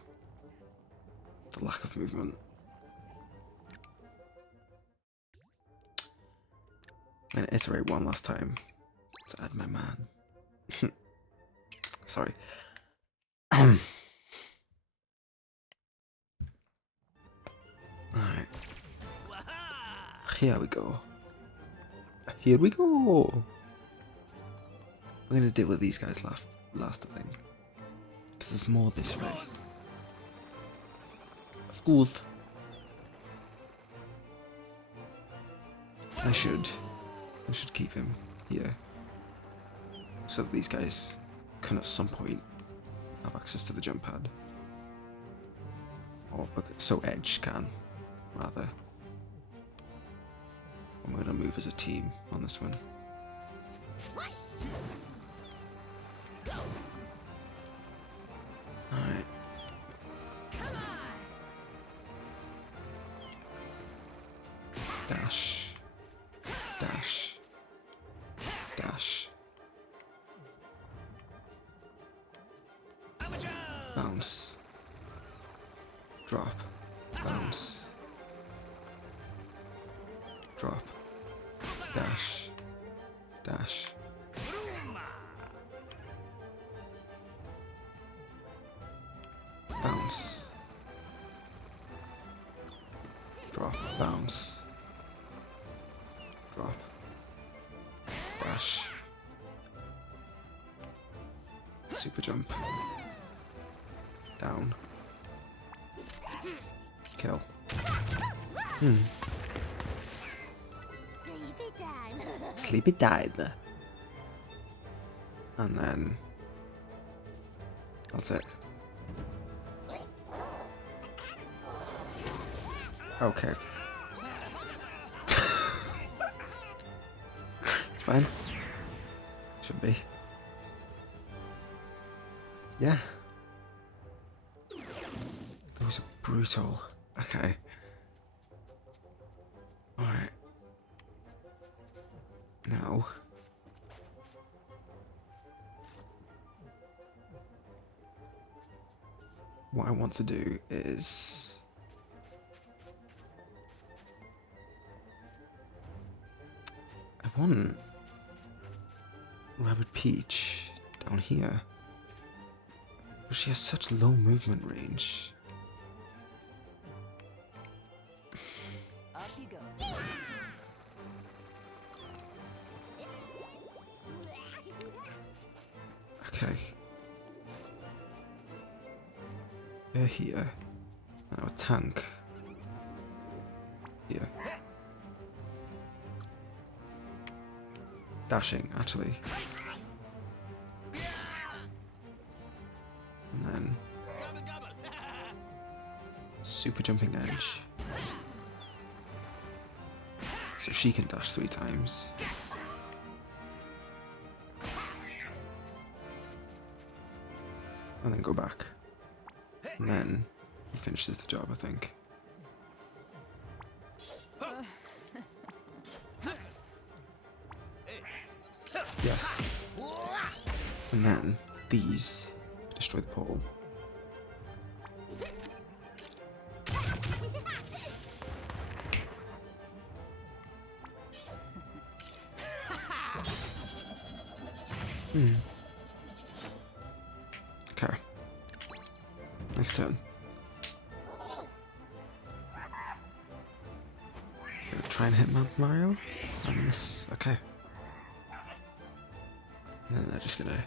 The lack of movement. I'm gonna iterate one last time to add my man. Sorry. Alright. Here we go. Here we go. We're gonna deal with these guys last I think. Because there's more this way. Of course. I should keep him here. So that these guys can at some point have access to the jump pad. Or so Edge can, rather. I'm going to move as a team on this one. Alright. Dash. Dash. Dash. Bounce. Drop. Bounce. Drop. Dash. Dash. Bounce. Drop. Bounce. Drop. Dash. Super jump. Down. Kill. Sleepy time. Sleepy time. And then that's it. Okay. It's fine. Should be. Yeah. Those are brutal. Okay. Alright. Now. What I want to do is I want Rabbid Peach down here. But she has such low movement range. Up you go. Okay. They're here. Now a tank. Here. Dashing, actually. And then super jumping edge. So she can dash 3 times. And then go back. And then he finishes the job, I think. Yes. And then these destroy the pole. Okay. Next turn. Gonna try and hit Mario. And miss. Okay. And then they're just gonna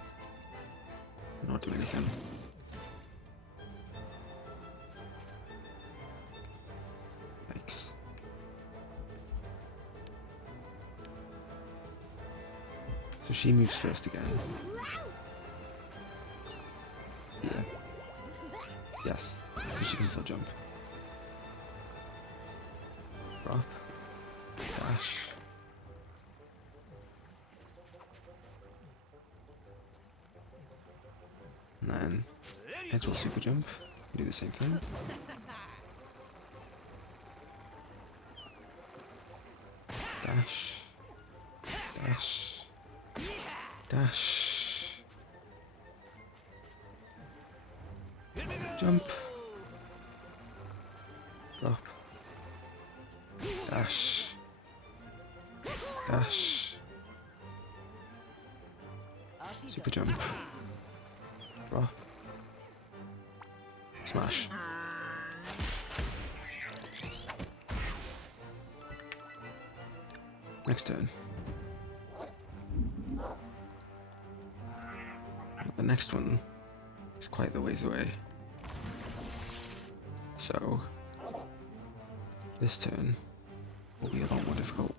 not do anything. Yikes. So she moves first again. Yeah. Yes. But she can still jump. Drop. Dash. And then edge will super jump. Do the same thing. Dash. Dash. Dash. Jump. Drop. Dash. Dash. Super jump. Drop. Smash. Next turn. The next one is quite the ways away. So this turn will be a lot more difficult.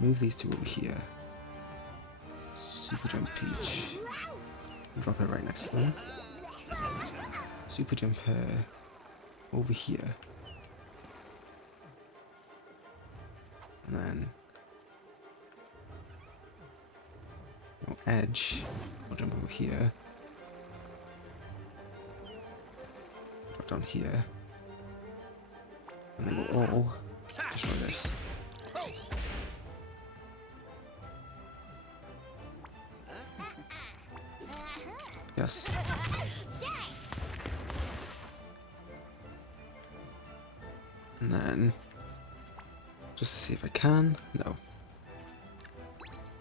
Move these two over here. Super jump Peach. Drop her right next to them. Super jump her over here. And then no edge. We'll jump over here. Drop down here. And they will all destroy this. Yes. And then, just to see if I can. No.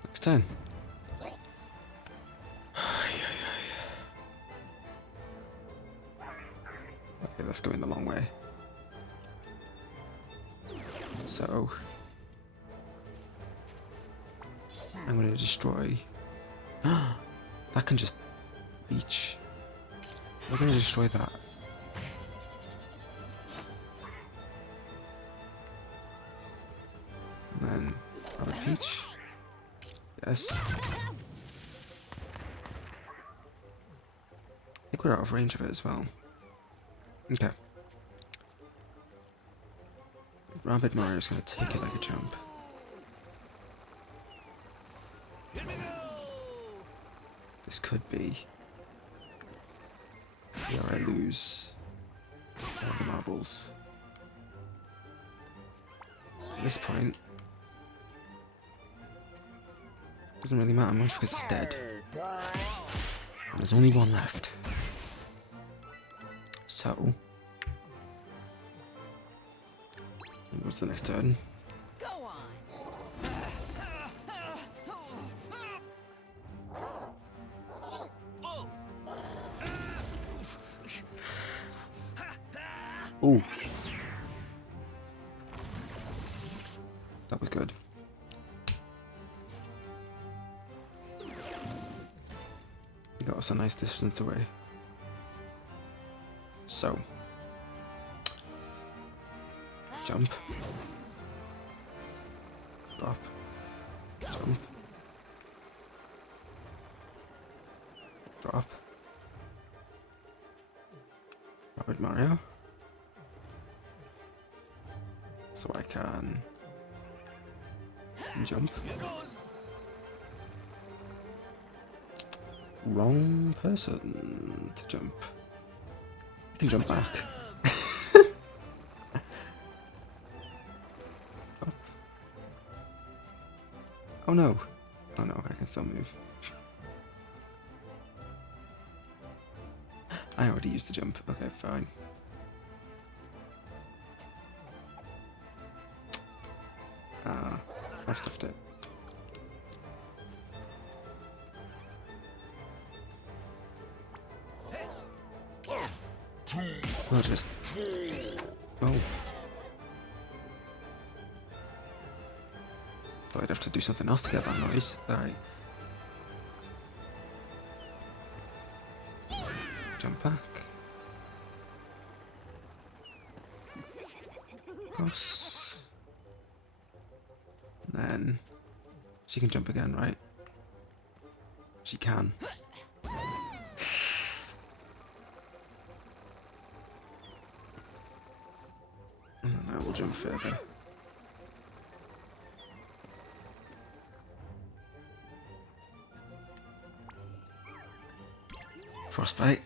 Next turn. Okay, that's going the long way. So, I'm going to destroy. That can just reach. We're going to destroy that. And then have a peach. Yes. I think we're out of range of it as well. Okay. Rabbid Mario's gonna take it like a champ. This could be where I lose all the marbles. At this point, doesn't really matter much because it's dead. And there's only one left. So, what's the next turn? Go on. Ooh. That was good. He got us a nice distance away. So, jump, drop, jump, drop, Rabbid Mario, so I can jump. Wrong person to jump. You can jump back. Oh no. Oh no, I can still move. I already used the jump. Okay, fine. I've stuffed it. I'll just... Oh. Thought I'd have to do something else to get that noise. Alright. Jump back. Cross. And then... She can jump again, right? She can. And then I will jump further. Frostbite.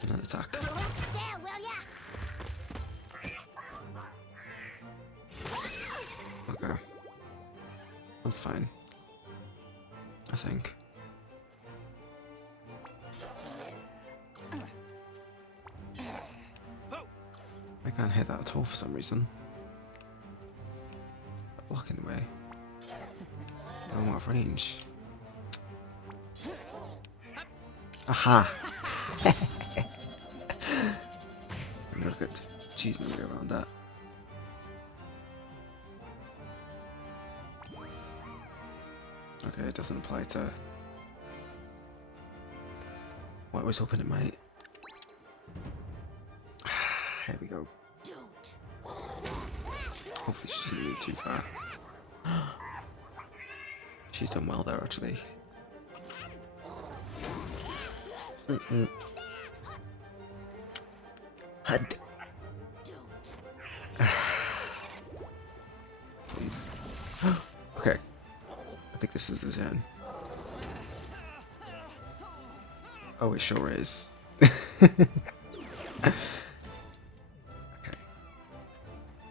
And then attack. Okay. That's fine. I think. I can't hit that at all for some reason. Blocking the way. I'm out of range. Aha! Look at cheese movie around that. Okay, it doesn't apply to what I was hoping it might. Here we go. Hopefully she doesn't move too far. She's done well there, actually. HUD. this is the zone. Oh, it sure is. Okay.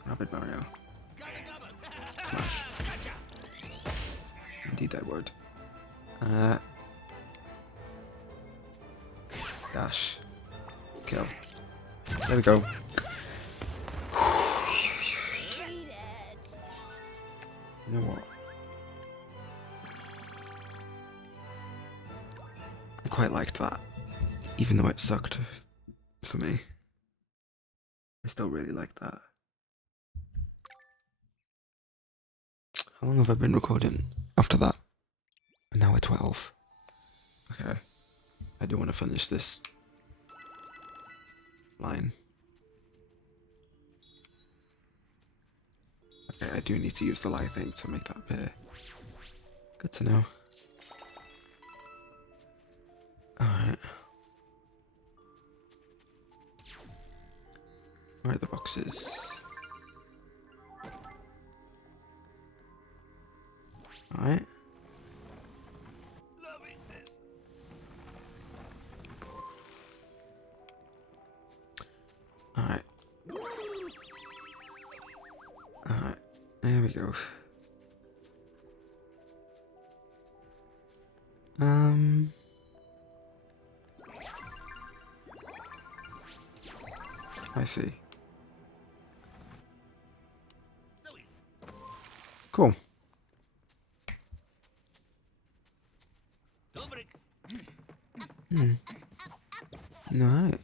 Rabbid Mario. Smash. Indeed I would. Dash. Kill. There we go. Eat it. You know what? I quite liked that. Even though it sucked for me. I still really like that. How long have I been recording after that? An hour 12. Okay. I do want to finish this line. Okay, I do need to use the light thing to make that appear. Good to know. Alright. Where are the boxes? Alright. Alright. Alright. There we go. I see. Cool. Alright.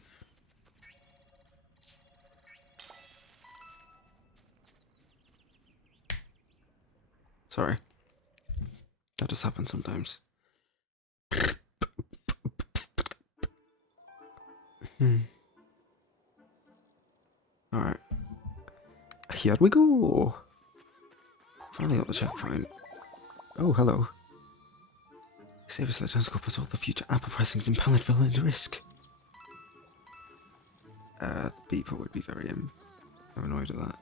Sorry. That just happens sometimes. Alright. Here we go. Finally got the checkpoint. Oh, hello. Save us the tentacle puts all the future apple pressings in Palletville into risk. Beeper would be very annoyed at that.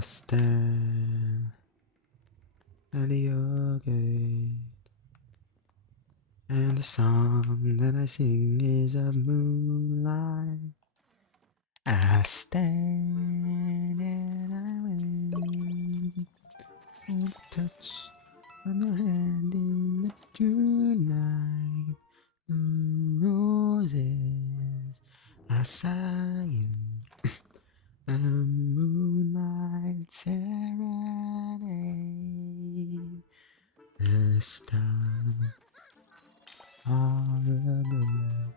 Stand at your gate, and the song that I sing is of moonlight. I stand and I wait for the touch of your hand in the June night. The roses are sighing. A moonlight serenade. The stars are above,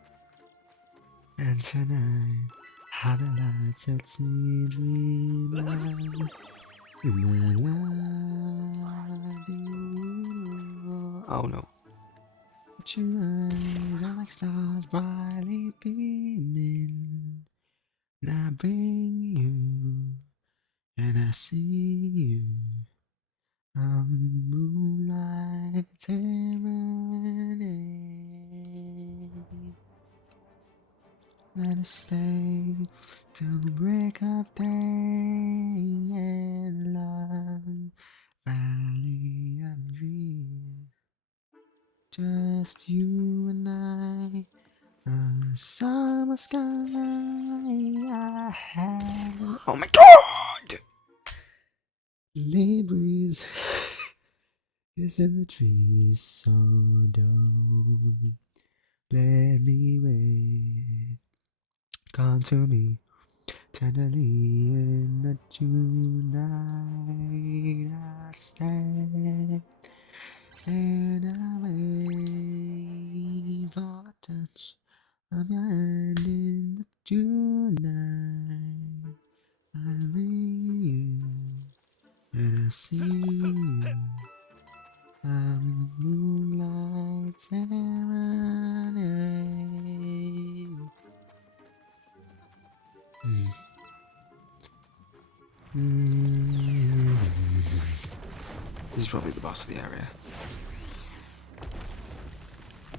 and tonight how the light sets me dreaming. Oh no. But your eyes are like stars brightly beaming. And I bring you, and I see you, moonlight serenade. Let us stay till break of day and love, valley of dreams. Just you and I. Summer sky I have. Oh my god! Libras is in the trees, so don't let me wait. Come to me tenderly in the June night. I stand and I wait for a touch of your hand in the June night. I ring you and I see you. I'm moonlight serenade. This is probably the boss of the area.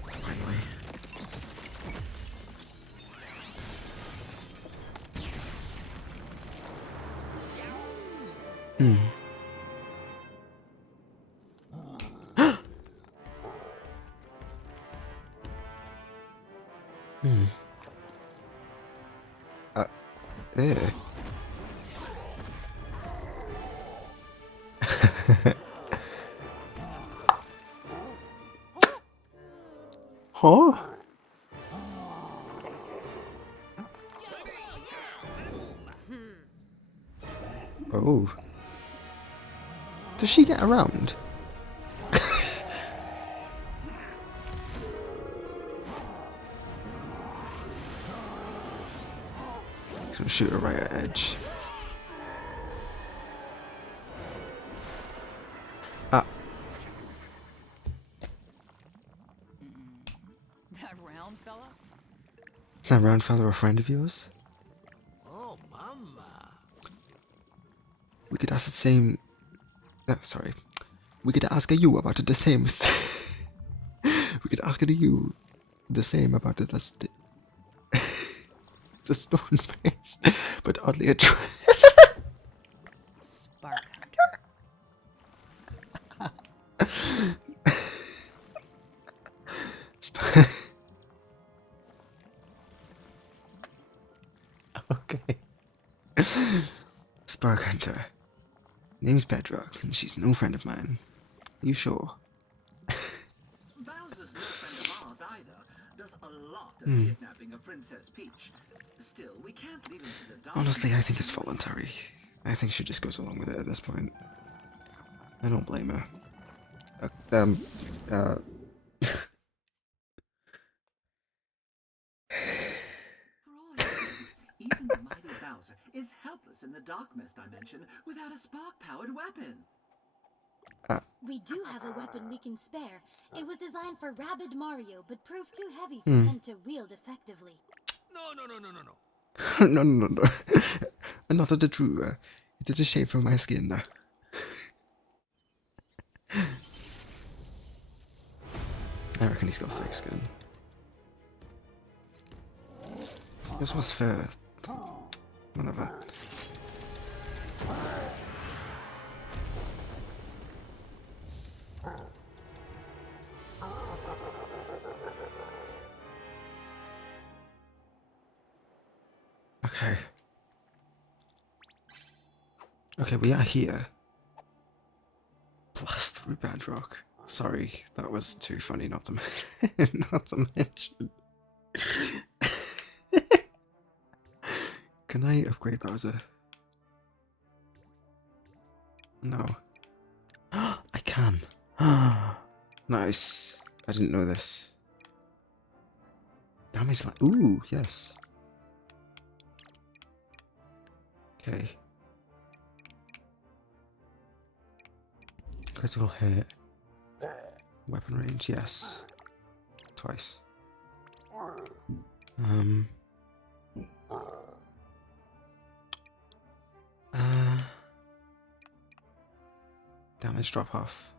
Finally. Hmm. Hmm. Eh. Huh? Oh. Does she get around? He's gonna shoot her right at Edge. Ah. That round fella? That round fella a friend of yours? Oh, mama. We could ask the same... No, sorry. We could ask you about the same... We could ask you the same about the the stone face, but oddly attractive. Spark Hunter. Okay. Spark Hunter. Name's Bedrock, and she's no friend of mine. You sure? Bowser's no friend of ours either. Does a lot of kidnapping of Princess Peach. Still, we can't leave him to the dark. Honestly, I think it's voluntary. I think she just goes along with it at this point. I don't blame her. For all you know, even the mighty Bowser is helpless in the Dark Mist dimension without a spark-powered weapon. We do have a weapon we can spare. It was designed for Rabid Mario, but proved too heavy for him to wield effectively. No, no, no, no, no, no. No, no, no, no. Not the true. It is a shade from my skin. I reckon he's got thick skin. This was fair. Whatever. Okay. Okay, we are here. Blast through bedrock. Sorry, that was too funny not to not to mention. Can I upgrade Bowser? No. I can. Nice. I didn't know this. Damage like ooh, yes. Okay. Critical hit. Weapon range, yes. Twice. Damage drop off.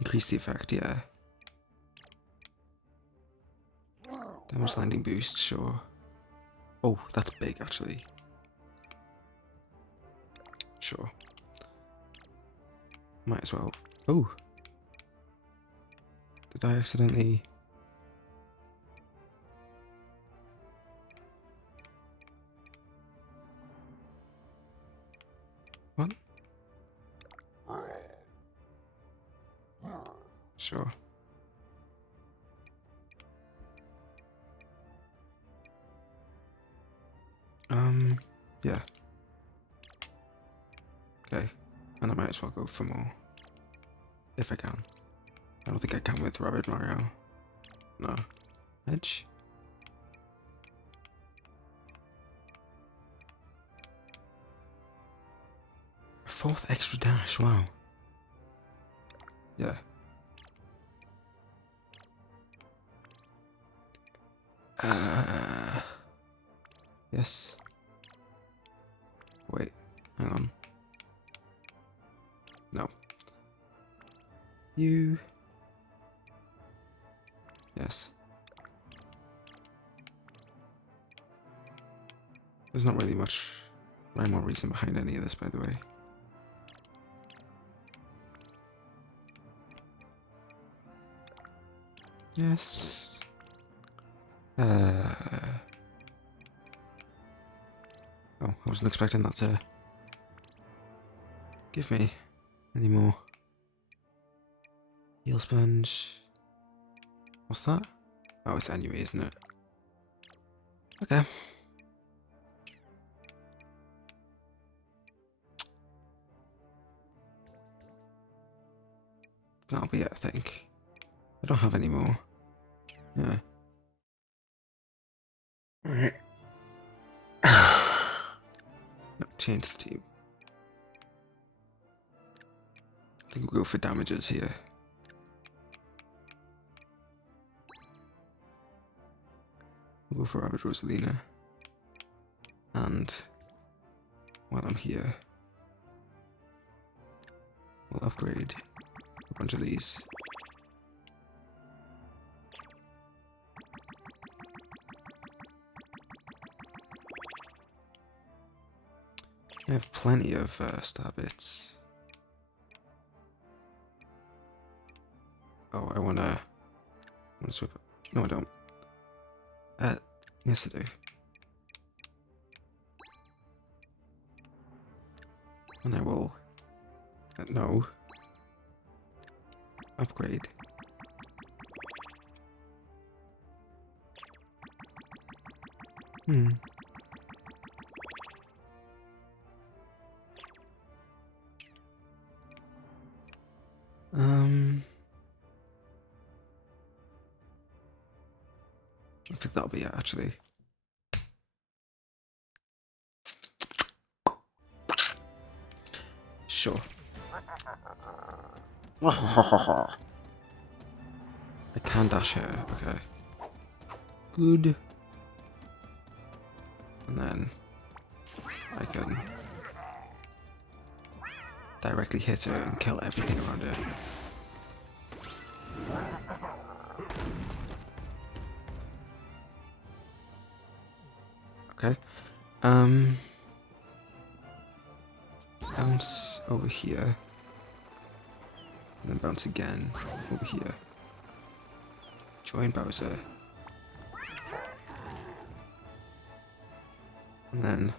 Increase the effect, yeah. Damage landing boost, sure. Oh, that's big actually. Sure. Might as well. Oh. Did I accidentally... What? Sure. Yeah. Okay. And I might as well go for more. If I can. I don't think I can with Rabbid Mario. No. Edge? A fourth extra dash, wow. Yeah. Yes. Wait, hang on. No. You. Yes. There's not really much rhyme or reason behind any of this, by the way. Yes. Oh, I wasn't expecting that to give me any more. Heal sponge. What's that? Oh, it's anyway, isn't it? Okay. That'll be it, I think. I don't have any more. Yeah. Alright. No, change the team. I think we'll go for damages here. We'll go for Rabbid Rosalina. And while I'm here, we'll upgrade a bunch of these. I have plenty of star bits. Oh, I wanna swap it. No, I don't. Yes, I do. And I will. No. Upgrade. I think that'll be it, actually. Sure. I can dash here, okay. Good. And then I can directly hit her and kill everything around her. Okay. Bounce over here. And then bounce again over here. Join Bowser. And then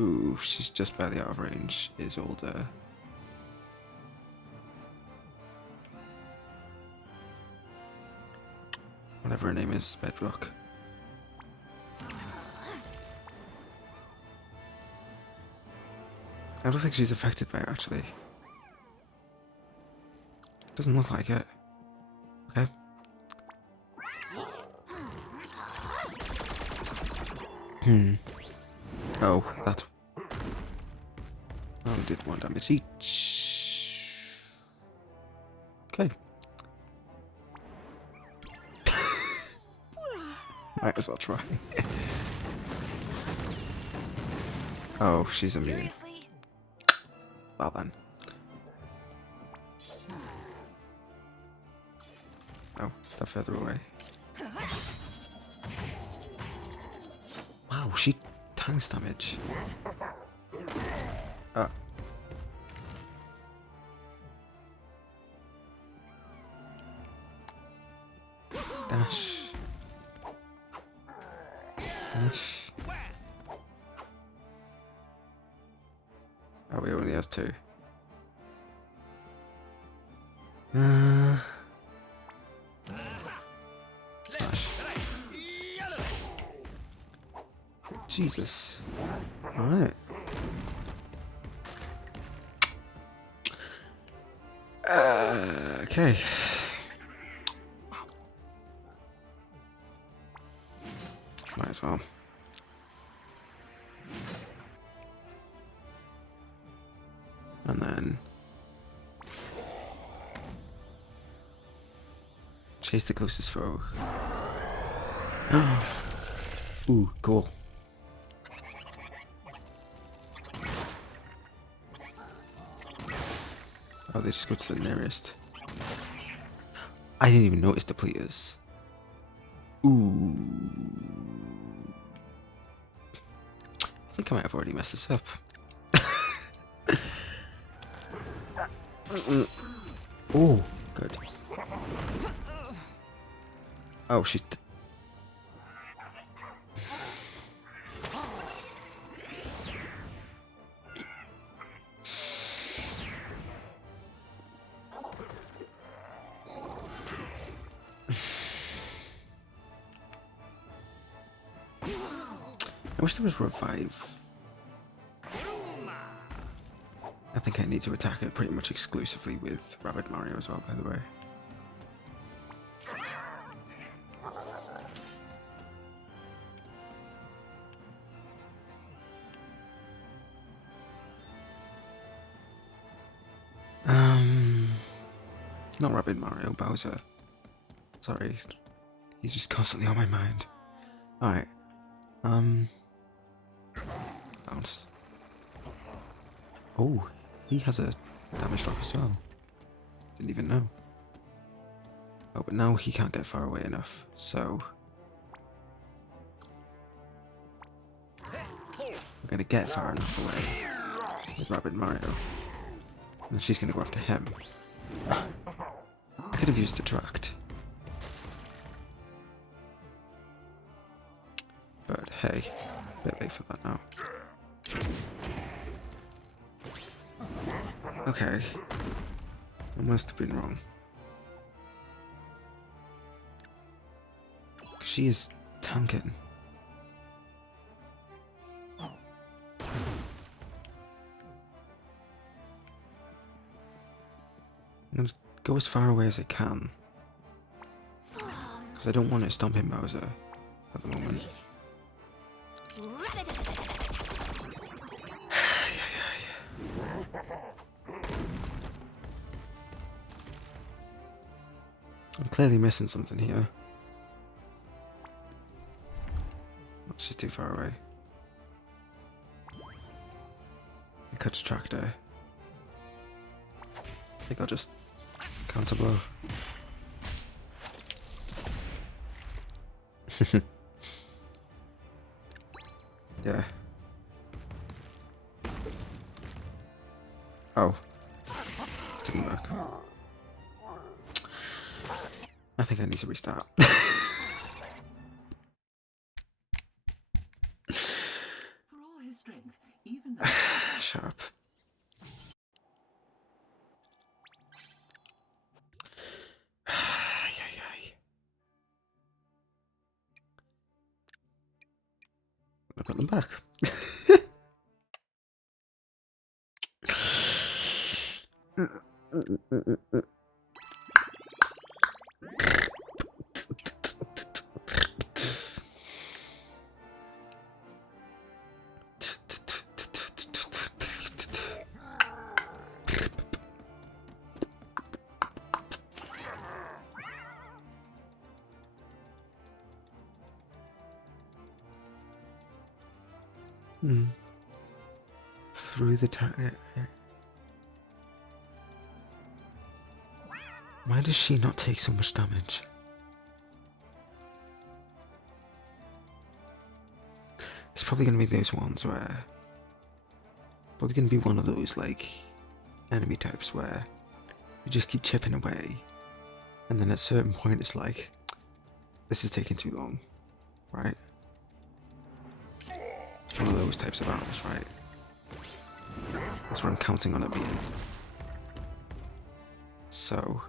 ooh, she's just barely out of range, is older. Whatever her name is, Bedrock. I don't think she's affected by it, actually. Doesn't look like it. Okay. Oh, that's... Oh, did 1 damage each. Okay. Might as well try. Oh, she's immune. Seriously? Well then. Oh, step further away. Wow, she tanks damage. Dash. Dash. Oh, he only has 2. Smash. Jesus. Alright. Okay. Might as well. And then chase the closest foe. Ooh, cool. Oh, they just go to the nearest. I didn't even notice depleters. Ooh. I think I might have already messed this up. Oh, good. Oh, she's... I wish there was revive. I think I need to attack it pretty much exclusively with Rabbid Mario as well, by the way. Not Rabbid Mario, Bowser. Sorry. He's just constantly on my mind. Alright. Bounce. Oh, he has a damage drop as well. Didn't even know. Oh, but now he can't get far away enough, so... we're gonna get far enough away with Rabbid Mario. And then she's gonna go after him. I could have used Attract. But hey, a bit late for that now. Okay. I must have been wrong. She is tanking. I'm gonna go as far away as I can. Because I don't want it stomping Bowser at the moment. I'm clearly missing something here. That's just too far away. I could attract her. I think I'll just counter blow. Yeah. Oh. Didn't work. I think I need to restart. For all his strength, even though Shut up. I put them back. Through the target. Why does she not take so much damage? It's probably going to be those ones where... probably going to be one of those, like, enemy types where you just keep chipping away, and then at a certain point it's like, this is taking too long, right? One of those types of battles, right? That's what I'm counting on it being. So...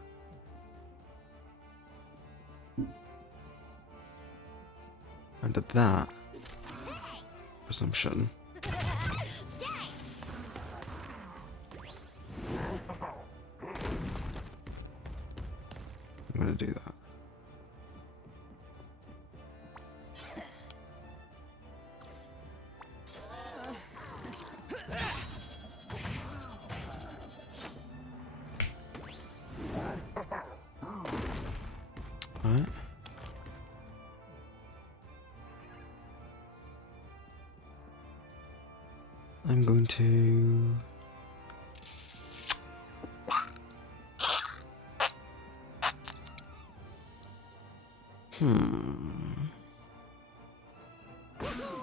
under that presumption, I'm gonna do that. Alright. I'm going to...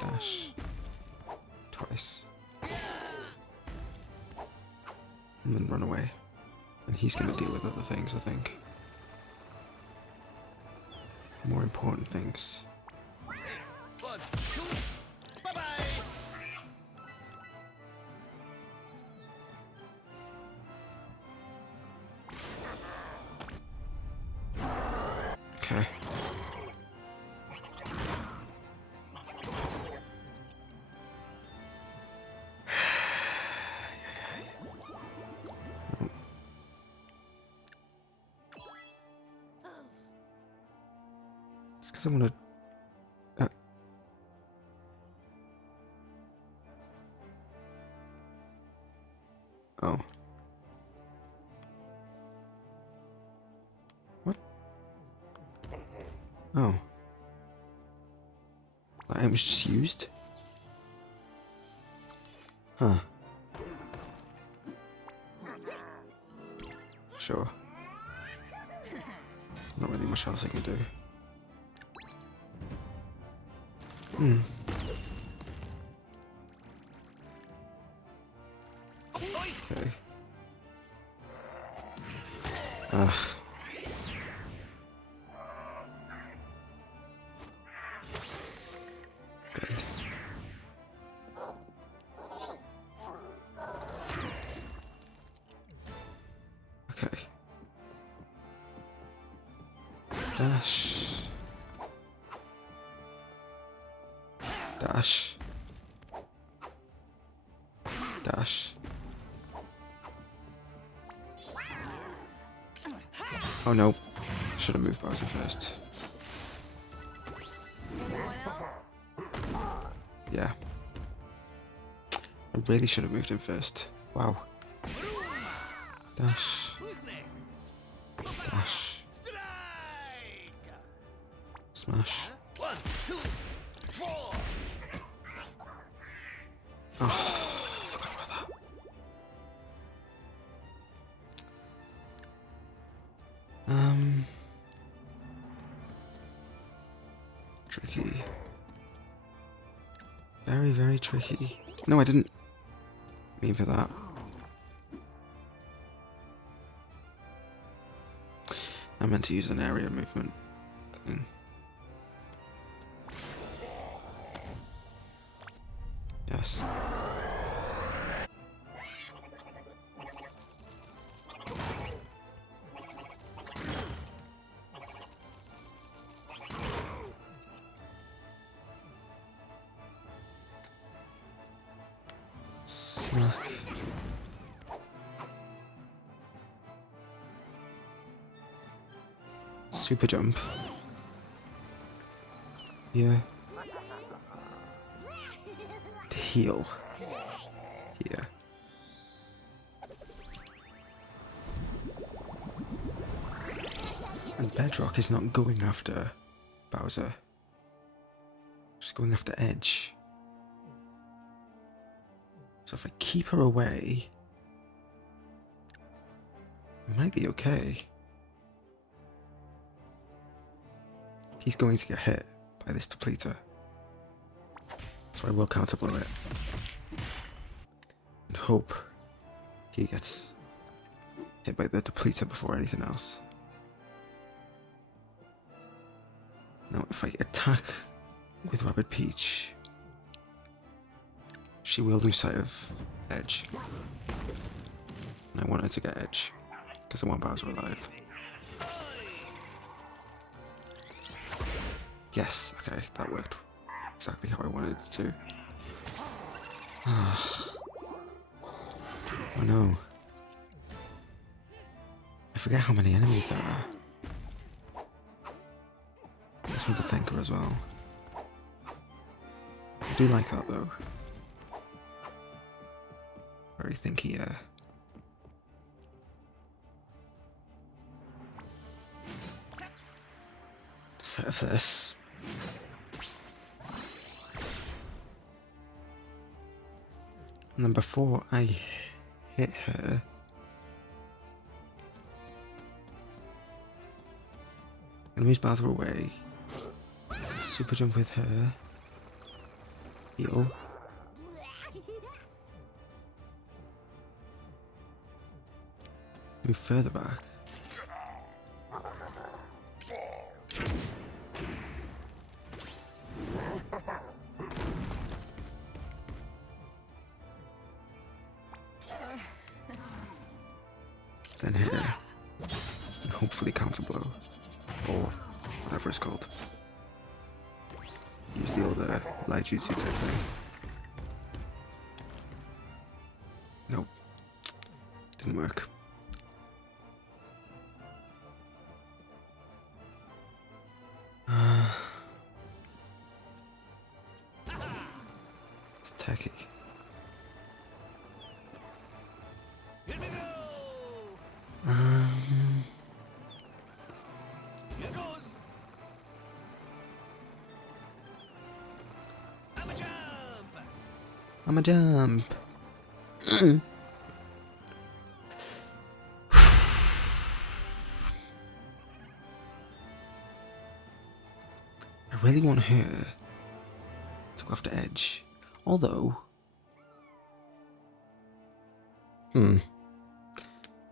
Dash. Twice. And then run away. And he's gonna deal with other things, I think. More important things. 1, 2, bye-bye! Okay. It's because I want to. Oh. What? Oh. That item was just used? Huh. Sure. Not really much else I can do. Okay. Ugh. Good. Okay. Dash. Dash. Dash. Oh no. Should have moved Bowser first. Anyone else? Yeah. I really should have moved him first. Wow. Dash. Who's next? Dash. Strike! Smash. 1, 2, 4! Oh, I forgot about that. Tricky. Very, very tricky. No, I didn't mean for that. I meant to use an area movement thing. Yes. Smack. Super jump. Yeah. To heal. Yeah. And Bedrock is not going after Bowser. She's going after Edge. So if I keep her away, it might be okay. He's going to get hit by this depleter. So I will counter blow it. And hope he gets hit by the depleter before anything else. Now if I attack with Rabbid Peach, she will lose sight of Edge. And I want her to get Edge, because I want Bowser alive. Yes, okay, that worked exactly how I wanted it to. Oh no. I forget how many enemies there are. This one's a thinker as well. I do like that though. Very thinky, yeah. Set of this. And then before I hit her, I'm gonna move Bowser away, Super jump with her. Heal. Move further back. Then here. And hopefully counter blow. Or whatever it's called. Use the old light jutsu type thing. Nope. Didn't work. It's tacky. Here we go! Here goes! I'm a jump! I'm a jump. I really want her to go after Edge. Although...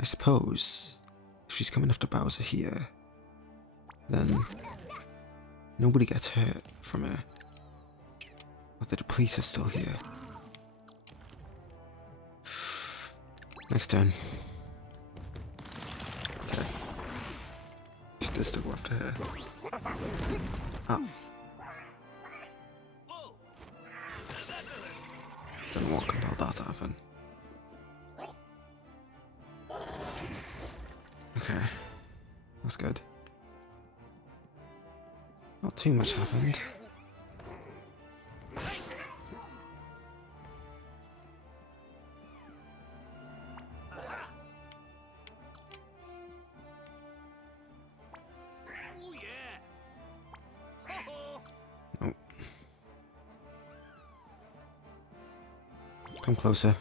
I suppose if she's coming after Bowser here, then nobody gets hurt from her. But the depleter's still here. Next turn. Okay. She does still go after her. Ah. Don't know what compelled that to happen. Okay. That's good. Not too much happened. Oh yeah! Nope. Come closer.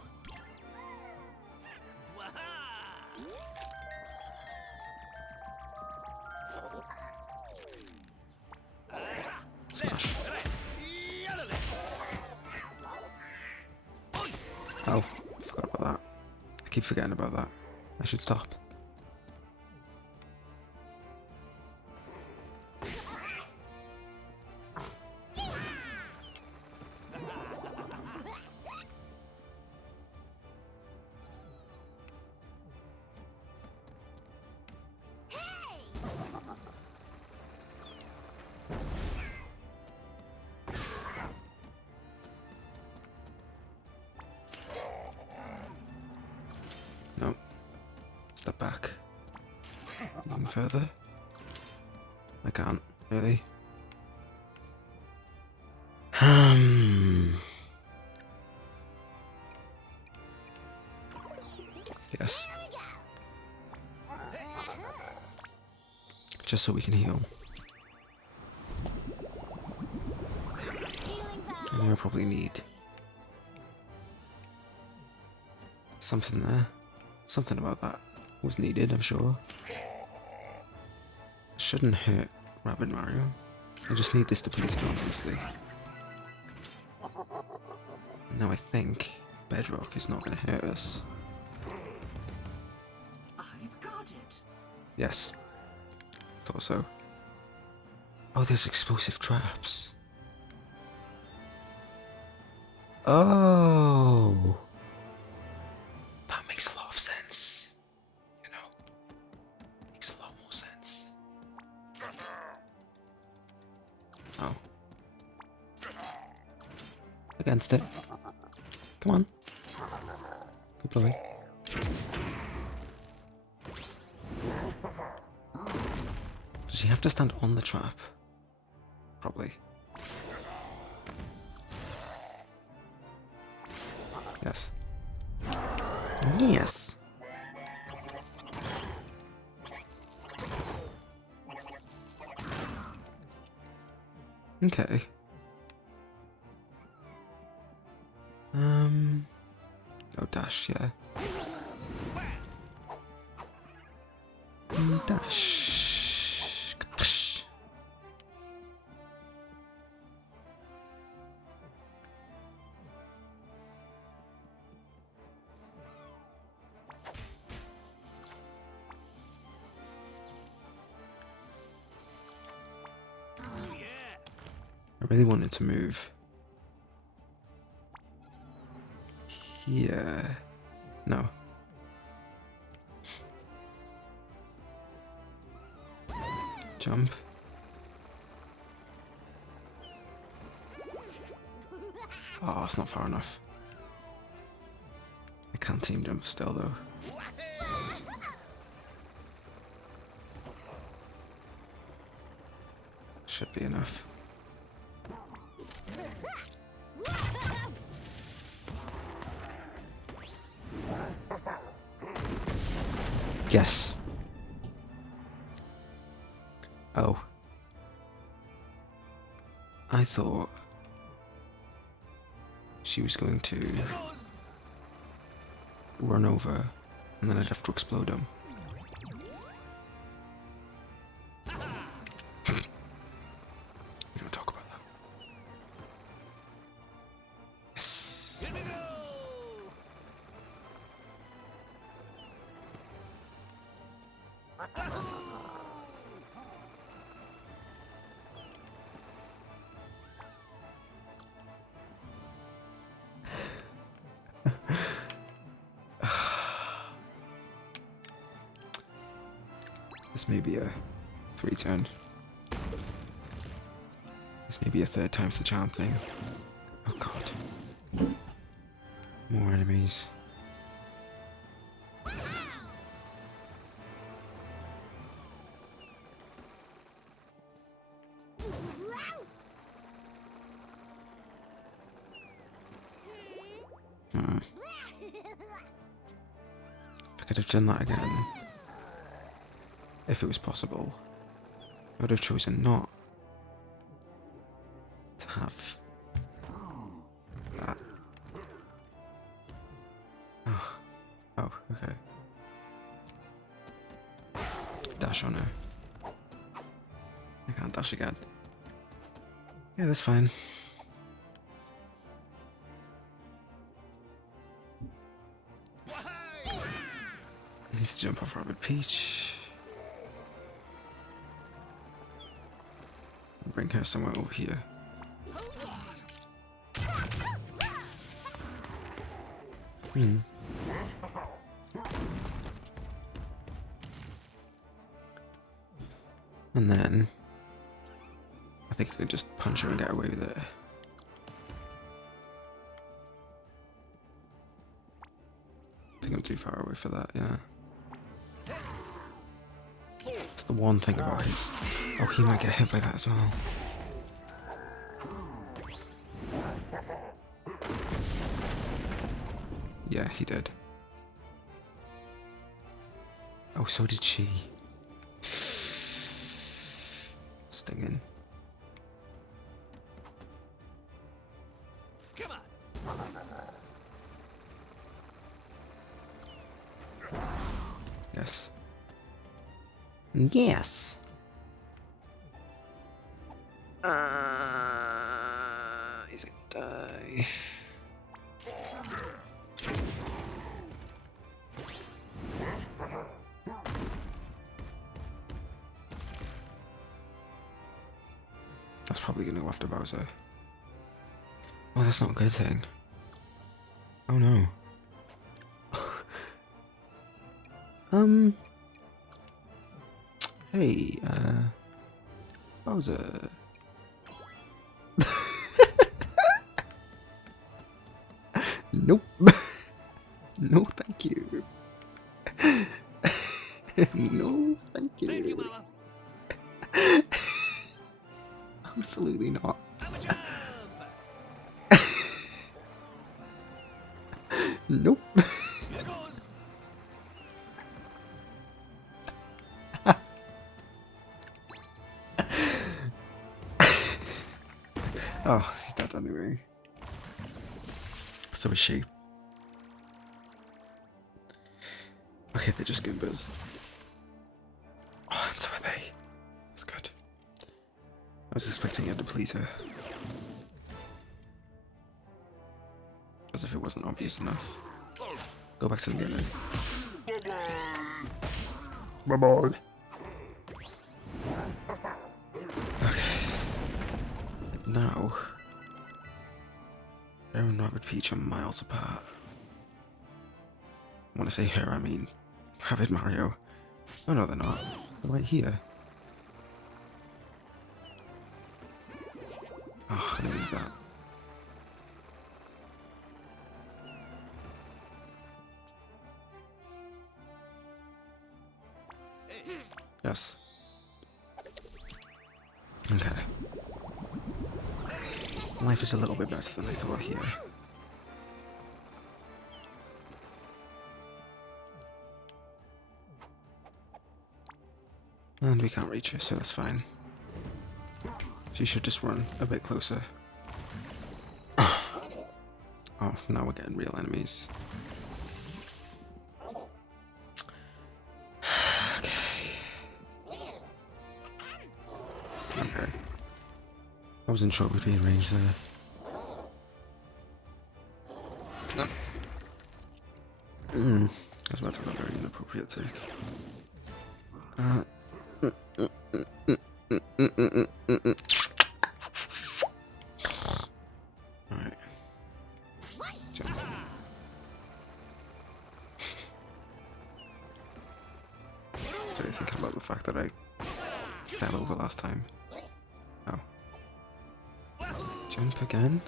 Smash. Oh, I forgot about that. I keep forgetting about that. I should stop. No. Step back. Even further. I can't, really. Yes. Just so we can heal. And I probably need something there. Something about that was needed, I'm sure. Shouldn't hurt Rabbid Mario. I just need this depleted, obviously. Now I think Bedrock is not going to hurt us. I've got it. Yes. Thought so. Oh, there's explosive traps. Oh. That makes a lot of sense. You know? Makes a lot more sense. Oh. Against it. Come on. Good boy. Does he have to stand on the trap? Probably. Yes. Yes. Okay. Oh, dash, yeah. Dash. really wanted to move here. No. Jump. Oh, it's not far enough. I can't team jump still though. Should be enough. Yes. Oh. I thought she was going to run over and then I'd have to explode him. We don't talk about that. Yes. Here we go! This may be a 3-turn. This may be a 3rd times the charm thing. Oh god. More enemies. If I could have done that again, if it was possible, I would have chosen not to have that. Oh, okay. Dash on her. I can't dash again. Yeah, that's fine. Needs to jump off Rabbid Peach. Bring her somewhere over here. And then I think I can just punch her and get away with it. I think I'm too far away for that, yeah. That's the one thing about his... Oh, he might get hit by that as well. Yeah, he did. Oh, so did she. Stinging. Come on! Yes. Yes. He's gonna die. That's probably gonna go after Bowser. Oh, that's not a good thing. Oh no. Hey, Bowser. Nope. No, thank you. No, thank you. Thank you, Mama. Absolutely not. Have a jump! Nope. Here goes! Oh, she's dead anyway. So is she. Okay, they're just Goombas. Oh, and so are they. That's good. I was expecting a depleter. As if it wasn't obvious enough. Go back to the beginning. Bye-bye. Okay. now, Mario and Rabbid Peach are miles apart. When I say her, I mean Rabbid Mario. Oh no, they're not. They're right here. Oh, I didn't leave that. Yes. Okay. Life is a little bit better than I thought here. And we can't reach her, so that's fine. She should just run a bit closer. Oh, now we're getting real enemies. Okay. I wasn't sure we'd be in range there. That's about to be very inappropriate take. Alright. Jump. Sorry, thinking about the fact that I fell over last time. Oh. Jump again?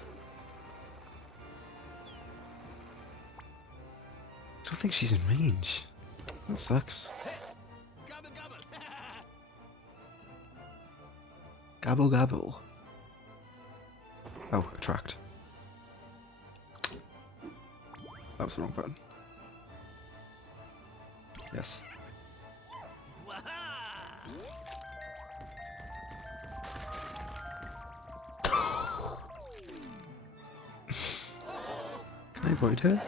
I don't think she's in range. That sucks. Gobble gobble. Oh, attract. That was the wrong button. Yes. Can I avoid her?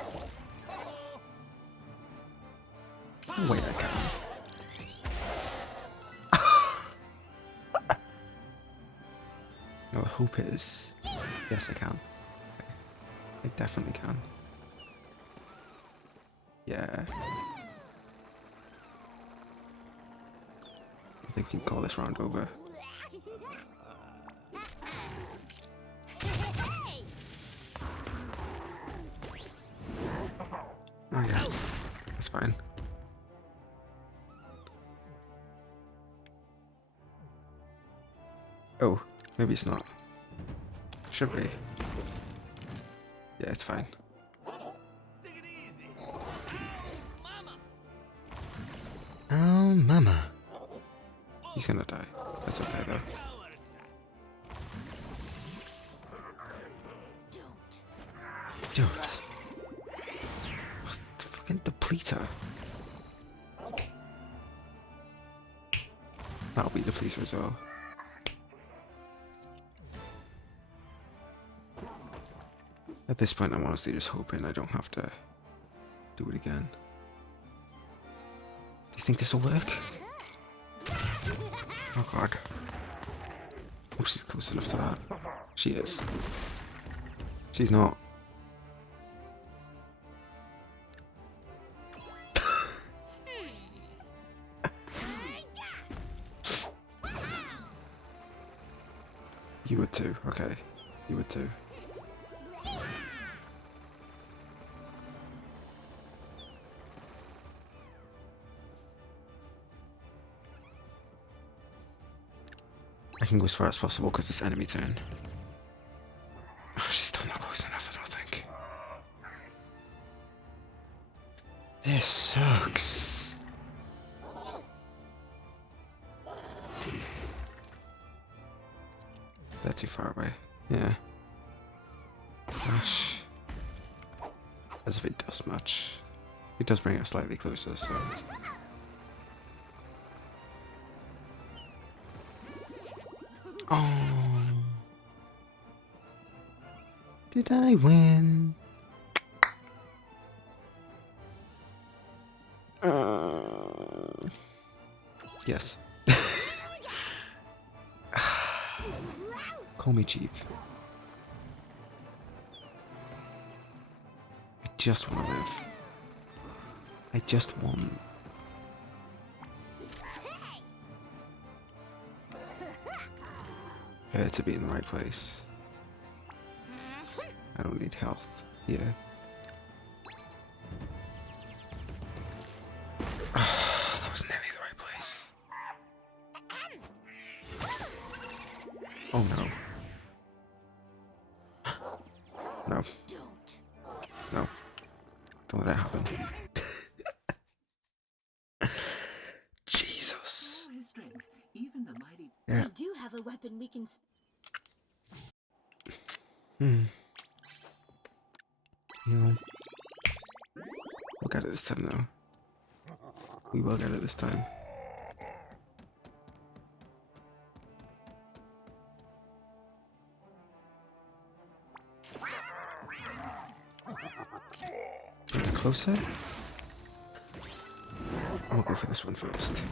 Wait, I can. No, the hope is... Yes, I can. Okay. I definitely can. Yeah. I think we can call this round over. Oh yeah, that's fine. Oh, maybe it's not. Should be. Yeah, it's fine. Oh, mama. He's gonna die. That's okay though. Don't. Oh, the fucking depleter. That'll be depleter as well. At this point, I'm honestly just hoping I don't have to do it again. Do you think this will work? Oh god. Hope she's close enough to that. She is. She's not. You would too. Okay. You would too. I can go as far as possible because it's enemy turn. Oh, she's still not close enough, I don't think. This sucks. They're too far away. Yeah. Gosh. As if it does much. It does bring us slightly closer, so... Oh. Did I win? Yes. Call me cheap. I just want to live. I just want... her to be in the right place. I don't need health here. That was nearly the right place. Oh no. No. No. Don't let it happen. Jesus. All his strength, even the mighty. Yeah. We do have a weapon we can. You know, we'll get it this time though. We will get it this time. Get closer. I'll go for this one first.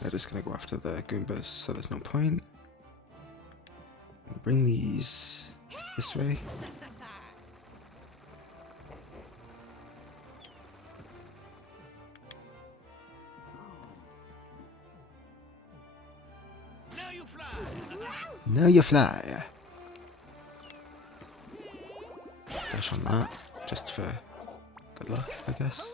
They're just gonna go after the Goombas, so there's no point. Bring these this way. Now you fly. Now you fly. Dash on that, just for good luck, I guess.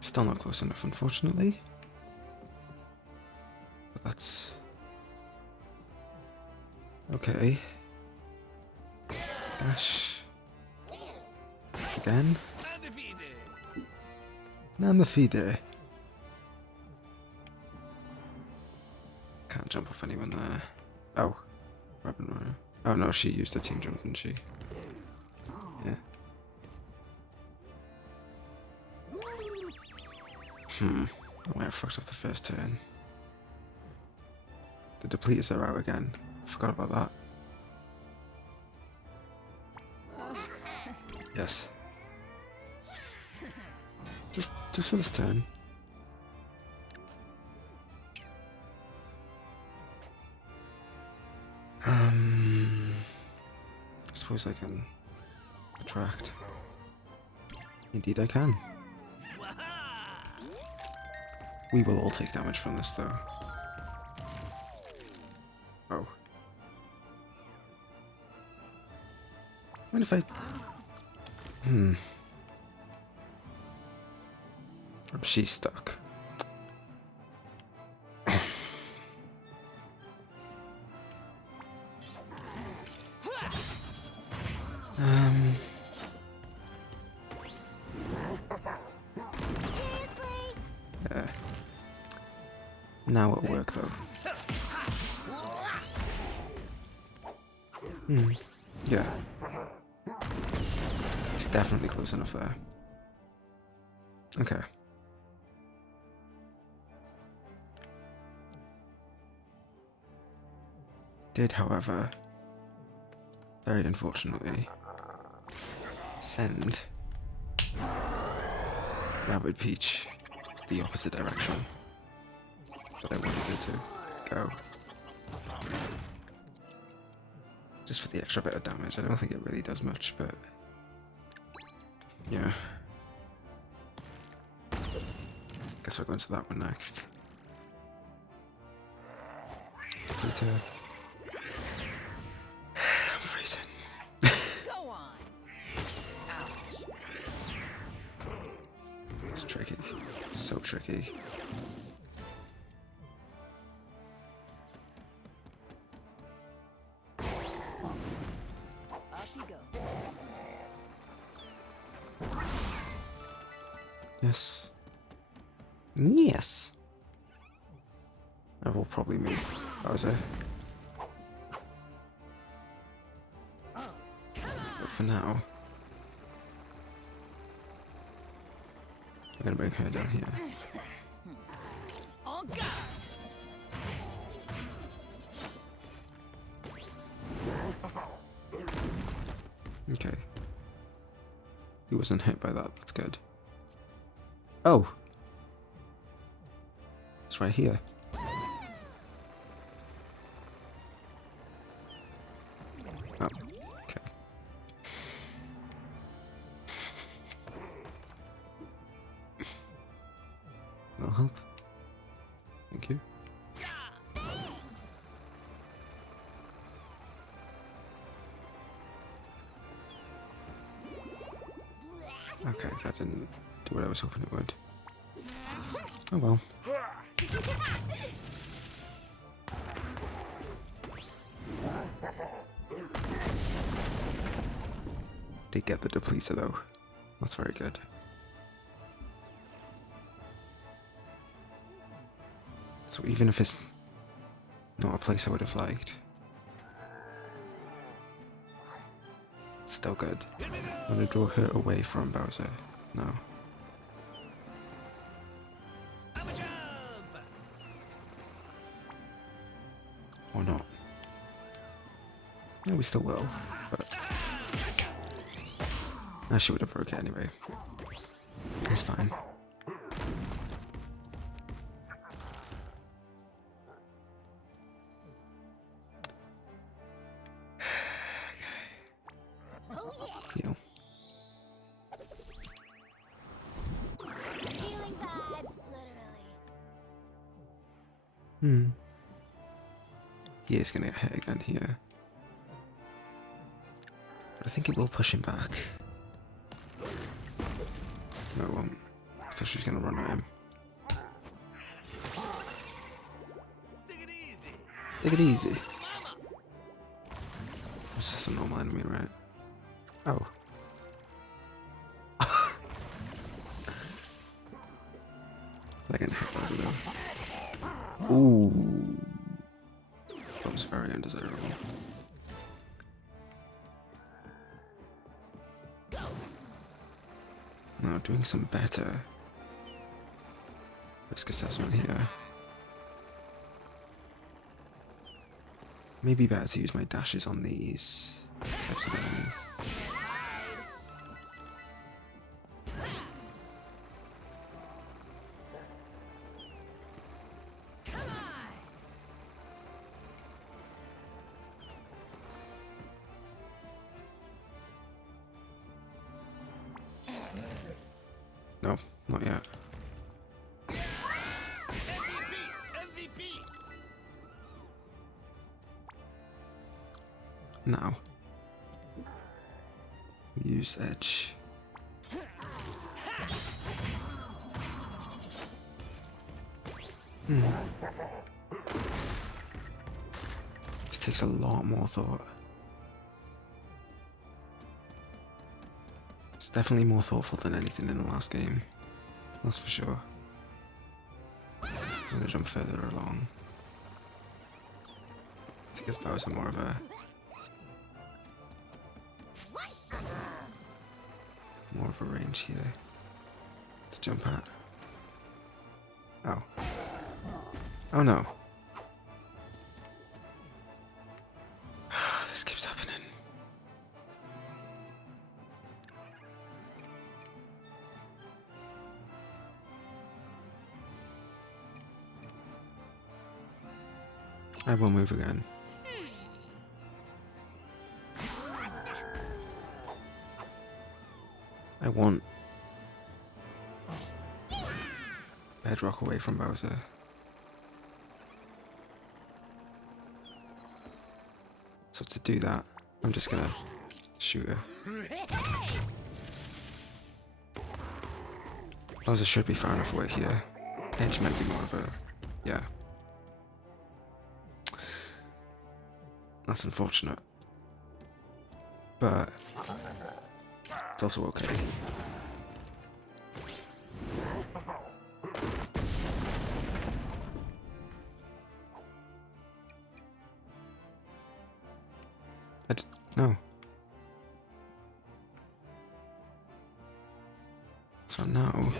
Still not close enough, unfortunately. But that's okay. Dash again. Namafide. Can't jump off anyone there. Oh, Robin Mario. Oh no, she used the team jump, didn't she? Yeah. I might have fucked up the first turn. The depleters are out again. I forgot about that. Yes. Just for this turn. I suppose I can attract. Indeed I can. We will all take damage from this though. Oh. What if I... She's stuck. Yeah. Now it'll work though. Yeah. He's definitely close enough there. Okay. Did, however, very unfortunately, send Rabbid Peach the opposite direction that I wanted it to go. Just for the extra bit of damage. I don't think it really does much, but yeah. Guess we're going to that one next. Peter. I'm freezing. Go on. It's tricky. It's so tricky. Up you go. Yes. Yes. I will probably move Bowser. But for now, I'm gonna bring her down here. Oh God. Okay. He wasn't hit by that, that's good. Oh! It's right here. help. Thank you. Okay, that didn't do what I was hoping it would. Oh well. Did get the depleter though. That's very good. So even if it's not a place I would have liked, it's still good. I'm gonna draw her away from Bowser. No. Or not. No, we still will, but she would have broke it anyway. It's fine. Heal. Healing vibes, literally. He is gonna get hit again here. But I think it will push him back. No, it won't. I thought she was gonna run at him. Take it easy. It's just a normal enemy, right? Oh. That can hit those though. Ooh. That was very undesirable. No, doing some better risk assessment here. Maybe better to use my dashes on these types of enemies. No, not yet. Now, use edge. This takes a lot more thought. It's definitely more thoughtful than anything in the last game. That's for sure. I'm gonna jump further along to give Bowser more of a range here to jump at. Oh. Oh no. This keeps happening. I will move again. I want Bedrock away from Bowser. So to do that, I'm just gonna shoot her. Bowser should be far enough away here. Edge might be more of a... yeah. That's unfortunate. But it's also okay. No. So now,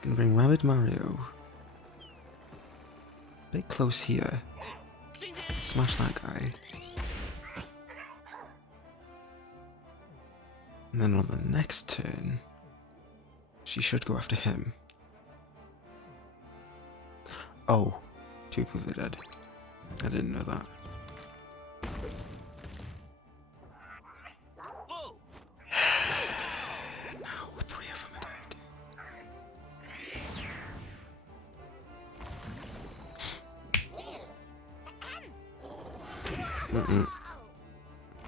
gonna bring Rabbid Mario. Bit close here. Smash that guy. And then on the next turn, she should go after him. Oh, two people are dead. I didn't know that. Now 3 of them are dead.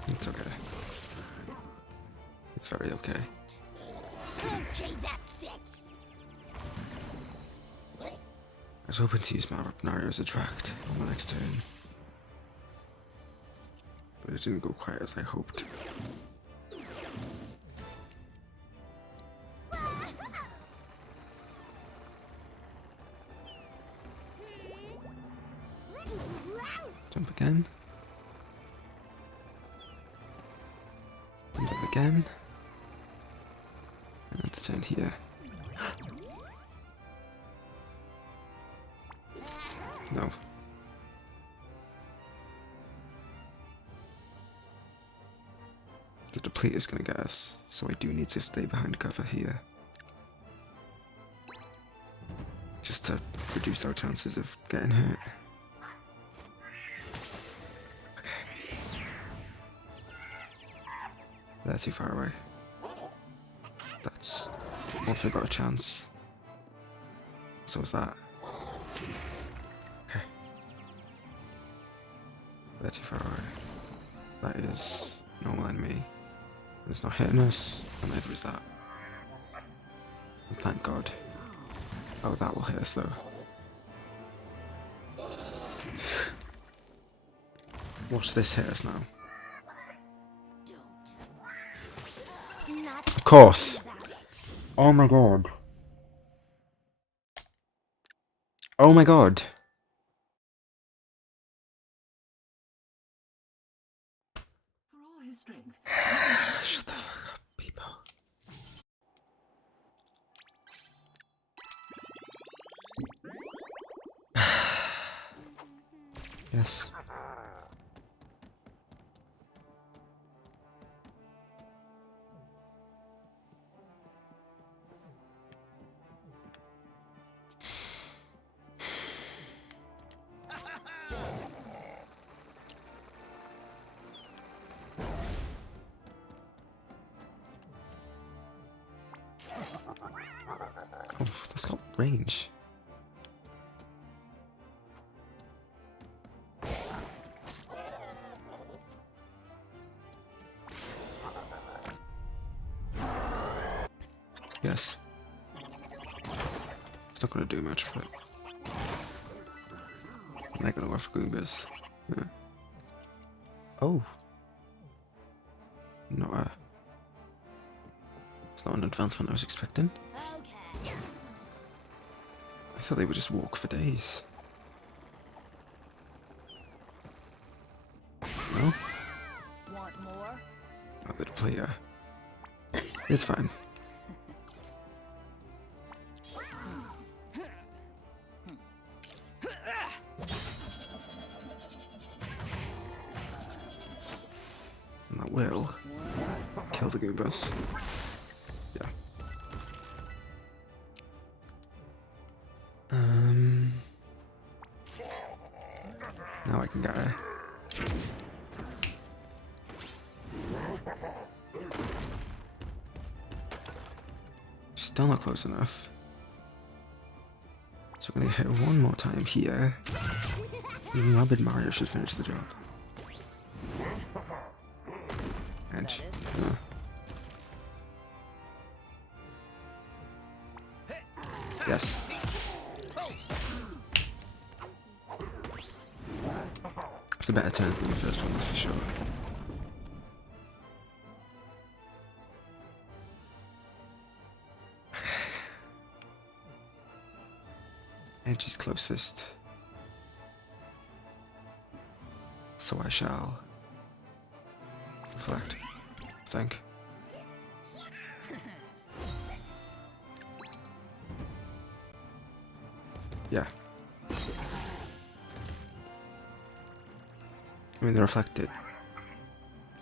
It's okay. It's very okay. Okay, that's it. I was hoping to use Mario's attract on the next turn, but it didn't go quite as I hoped. Jump again. Jump again. And at the turn here. No. The deplete is gonna get us, so I do need to stay behind cover here. Just to reduce our chances of getting hurt. Okay. They're too far away. That's also got a chance. So is that. Okay. They're too far away. That is normal enemy. And it's not hitting us, and neither is that. And thank God. Oh, that will hit us though. Watch this hit us now. Of course. Oh my god. Oh my god. For all his strength, Shut the fuck up, people. Yes. Oh, that's got range. Yes. It's not gonna do much for it. I'm not gonna work for Goombas. Yeah. Oh. Not a. It's not an advancement I was expecting. Okay. I thought they would just walk for days. No? Want more? Not the player. It's fine. And that will kill the Goombas. Yeah. Now I can get her. She's still not close enough. So we're gonna hit her one more time here. Even Rabbid Mario should finish the job. Edge. No. Yes. It's a better turn than the first one, that's for sure. Edge is closest. So I shall reflect. Think. Yeah. I mean, the reflect did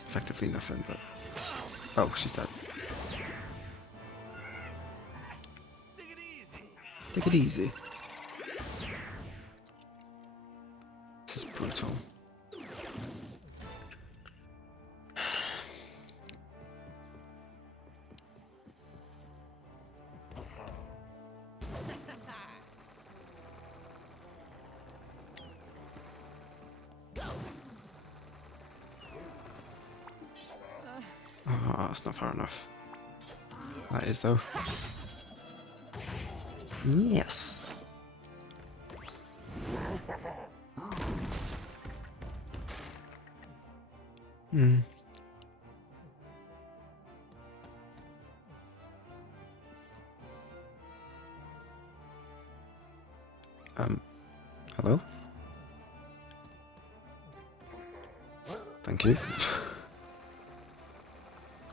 effectively nothing, but. Oh, she's dead. Take it easy. This is brutal. Oh, that's not far enough. That is, though. Yes! Hmm. Hello? Thank you.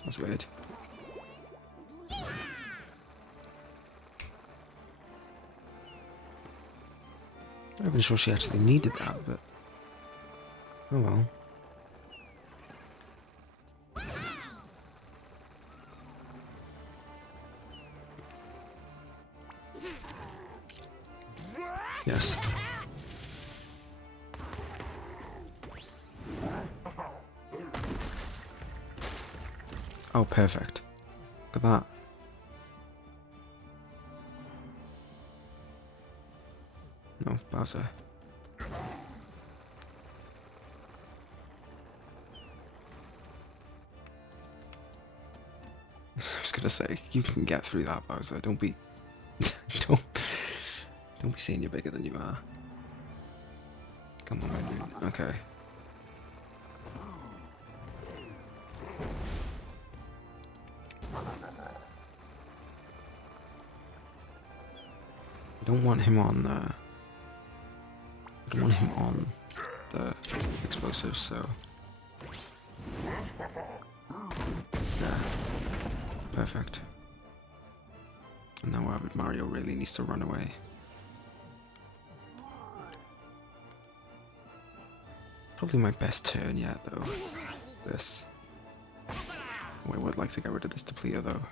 That's weird. I'm not even sure she actually needed that, but... Oh well. Yes. Oh, perfect. Look at that. No, Bowser. I was gonna say, you can get through that, Bowser. Don't be... don't be saying you're bigger than you are. Come on, dude. Okay. I don't want him on, I don't want him on the explosives, so... Yeah. Perfect. And now Rabbid Mario really needs to run away. Probably my best turn yet, though. This. Oh, I would like to get rid of this depleter, though.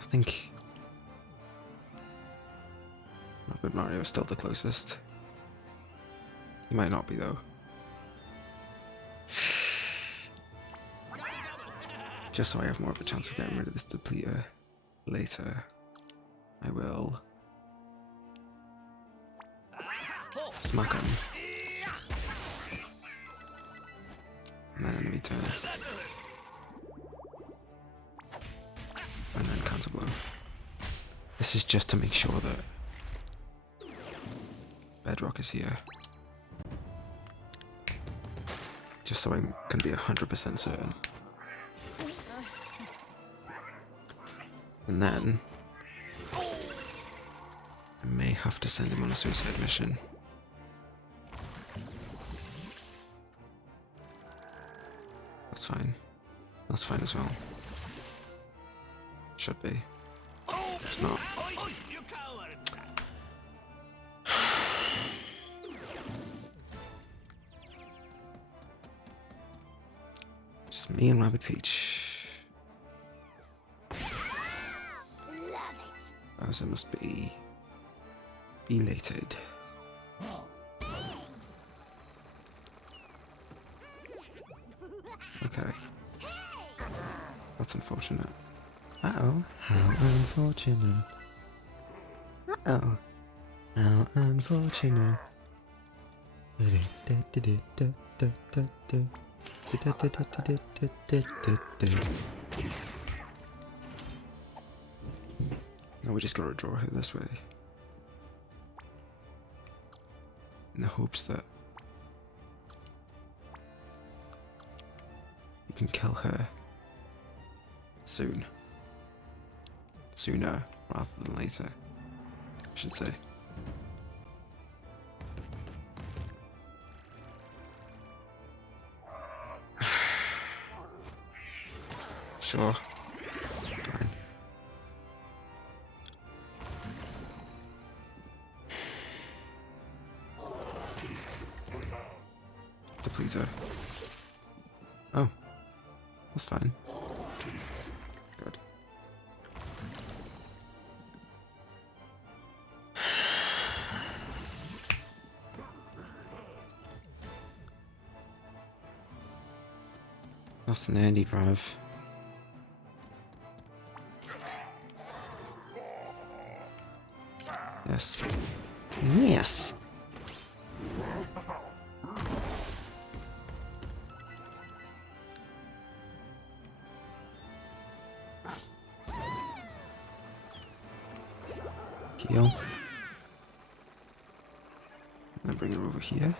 I think Rabbid Mario is still the closest. He might not be, though. Just so I have more of a chance of getting rid of this depleter later, I will smack him. And then enemy turn. And then counter blow. This is just to make sure that Bedrock is here. Just so I can be 100% certain. And then I may have to send him on a suicide mission. That's fine. That's fine as well. Should be. It's not. Just me and Rabbid Peach. Bowser must be elated. Okay. That's unfortunate. Uh-oh. How unfortunate. Uh-oh. How unfortunate. Now we just gotta draw her this way. In the hopes that we can kill her soon. Sooner rather than later, I should say. Sure. Fine. Depleter. Oh. That's fine. Good. Nothing handy, bruv. Yes. Yes! Heal. And then bring her over here.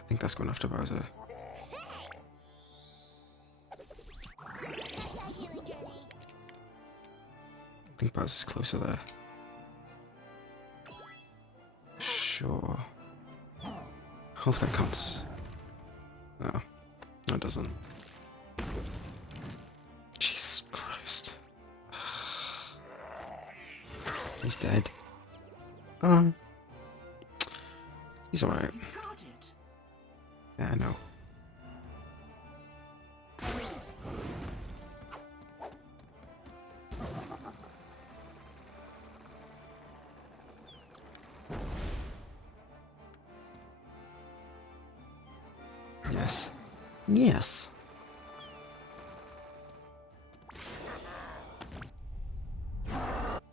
I think that's going after Bowser. I think Bowser's closer there. Sure. Hope that counts. No, no it doesn't. Jesus Christ. He's dead. He's alright. Got it. Yeah, I know. Yes. Yes.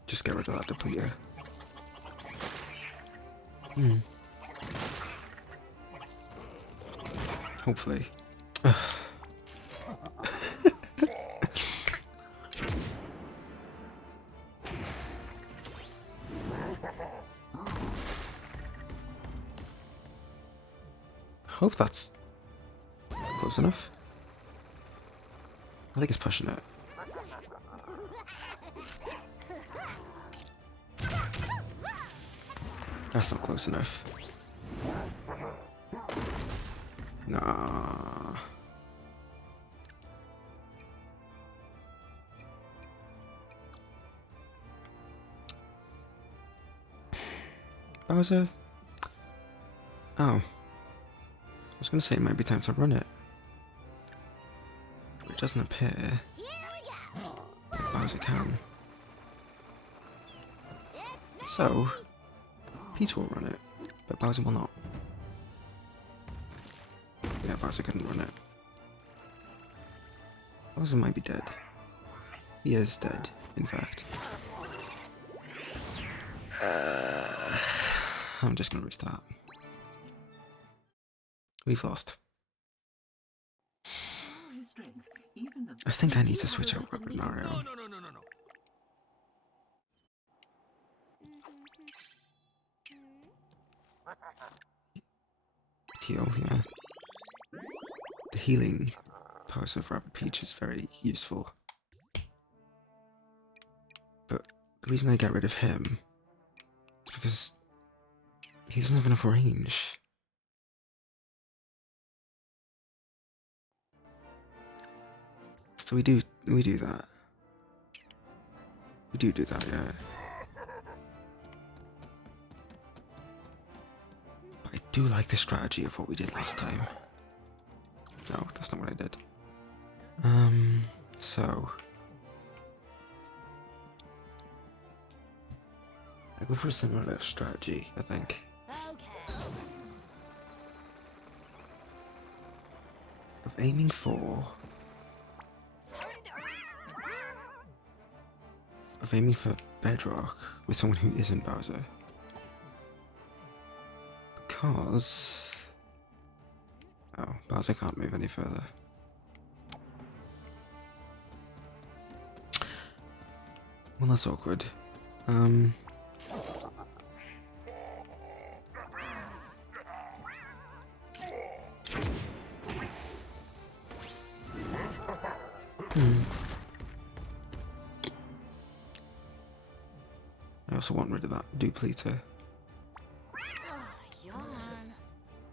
Just get rid of that depleter. Hopefully. Hope that's close enough. I think it's pushing it. That's not close enough. Nah. Bowser? Oh. I was gonna say it might be time to run it. But it doesn't appear. Bowser can. So, Peach will run it, but Bowser will not. Yeah, Bowser couldn't run it. Bowser might be dead. He is dead, in fact. I'm just gonna restart. We've lost. His strength, even the I think I need to switch over with Mario. No. Heal, yeah. The healing powers of Rabbid Peach is very useful. But the reason I get rid of him is because he doesn't have enough range. So we do that. We do that, yeah. But I do like the strategy of what we did last time. No, that's not what I did. So I go for a similar strategy, I think. Of aiming for Bedrock with someone who isn't Bowser. Because Bowser can't move any further. Well, that's awkward. I also want rid of that dupleter.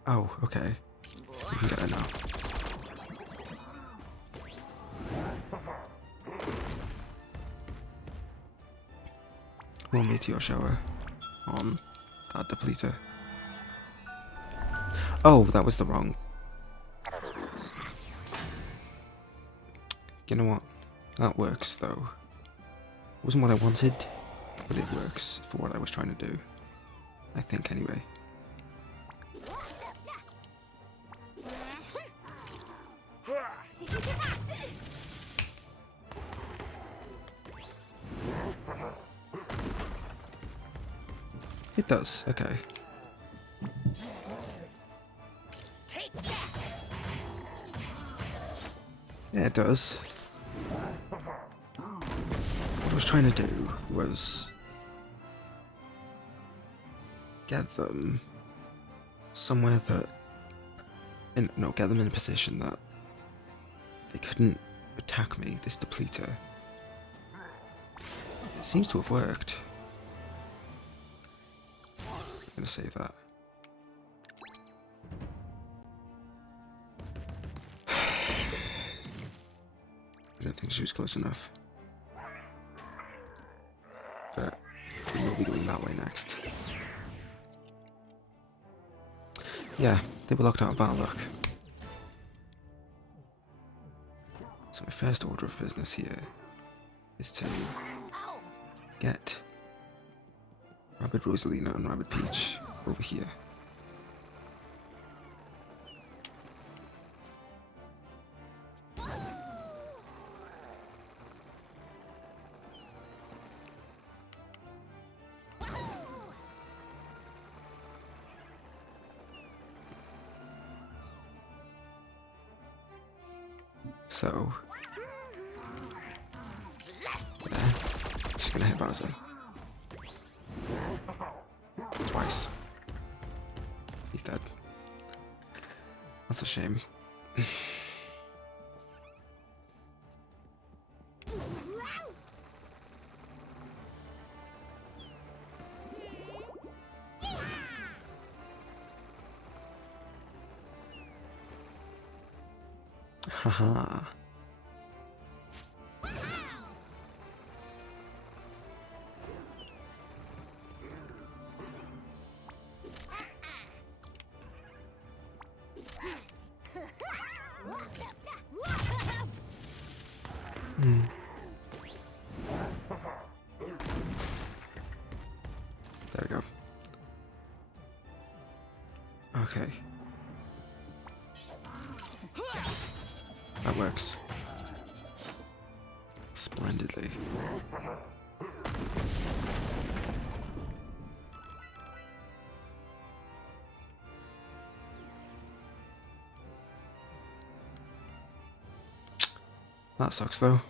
Oh, okay. We can get it now. More meteor shower on that depleter. Oh, that was the wrong. You know what? That works though. Wasn't what I wanted, but it works for what I was trying to do. I think anyway. It does, okay. Take that. Yeah, it does. What I was trying to do was get them somewhere that, get them in a position that they couldn't attack me, this depleter. It seems to have worked. I'm gonna save that. I don't think she was close enough. But we will be going that way next. Yeah, they were locked out of bad luck. So my first order of business here is to get Rabbid Rosalina and Rabbid Peach over here. So, yeah, just gonna hit Bowser. Twice. He's dead. That's a shame. Haha. There we go. Okay. That works. Splendidly. That sucks though.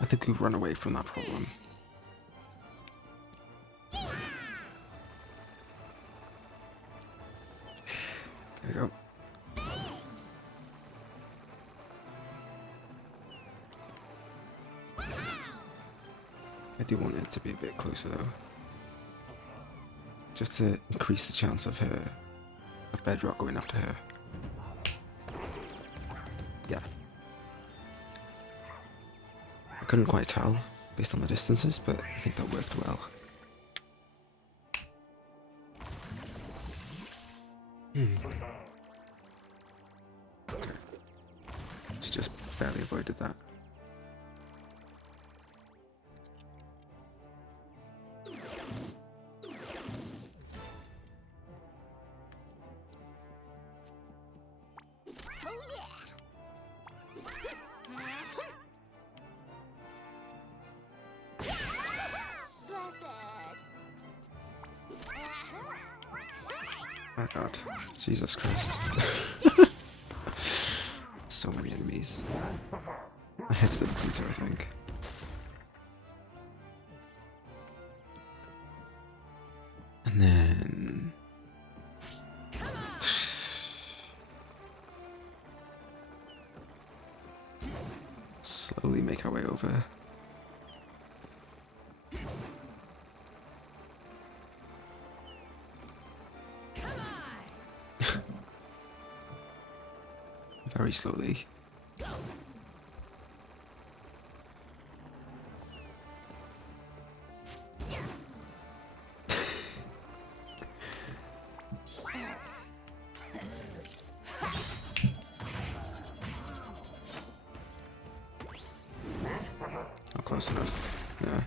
I think we run away from that problem. There we go. I do want it to be a bit closer though. Just to increase the chance of Bedrock going after her. Yeah. I couldn't quite tell based on the distances, but I think that worked well. Okay. She just barely avoided that. Oh god, Jesus Christ. So many enemies. I hit the computer, I think. And then... slowly make our way over. Very slowly. Not close enough. Yeah.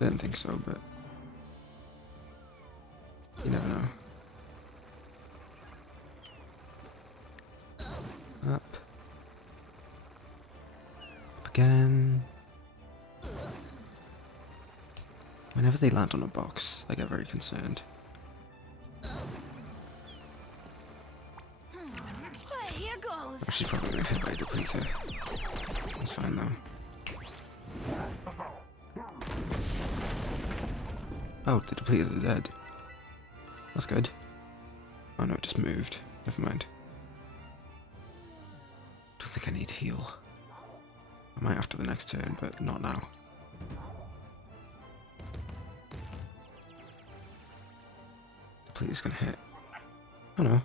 I didn't think so, but you never know. Up. again. Whenever they land on a box, I get very concerned. Here goes. Oh, she's probably gonna hit by a depleter. That's fine though. Oh, the depleters are dead. That's good. Oh no, it just moved. Never mind. Don't think I need heal. I might after the next turn, but not now. Depleter's gonna hit. Oh no.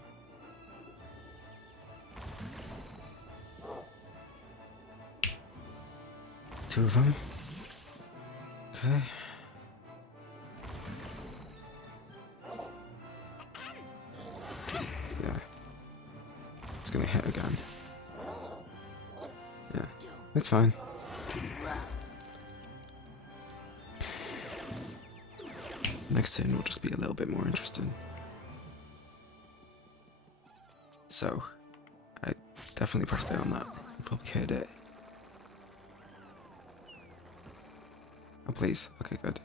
Two of them. Okay. Yeah. It's gonna hit again. Yeah. It's fine. Next turn will just be a little bit more interesting. So, I definitely pressed A on that. You probably heard it. Oh, please. Okay, good.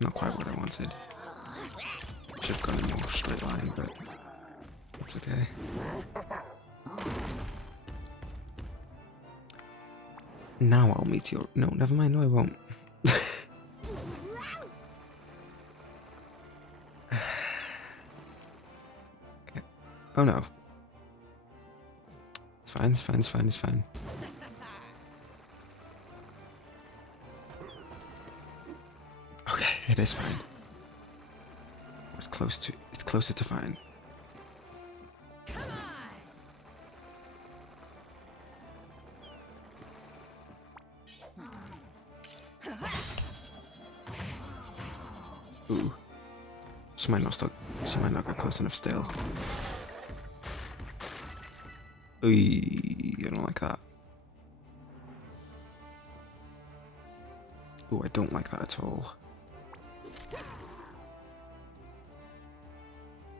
Not quite what I wanted. Should have gone in more straight line, but it's okay. Now I'll meet your... No, never mind. No, I won't. Okay. Oh, no. It's fine, it's fine, it's fine, it's fine. Okay, it is fine. It's closer to fine. Ooh. She might not get close enough still. Ooh, I don't like that. Ooh, I don't like that at all.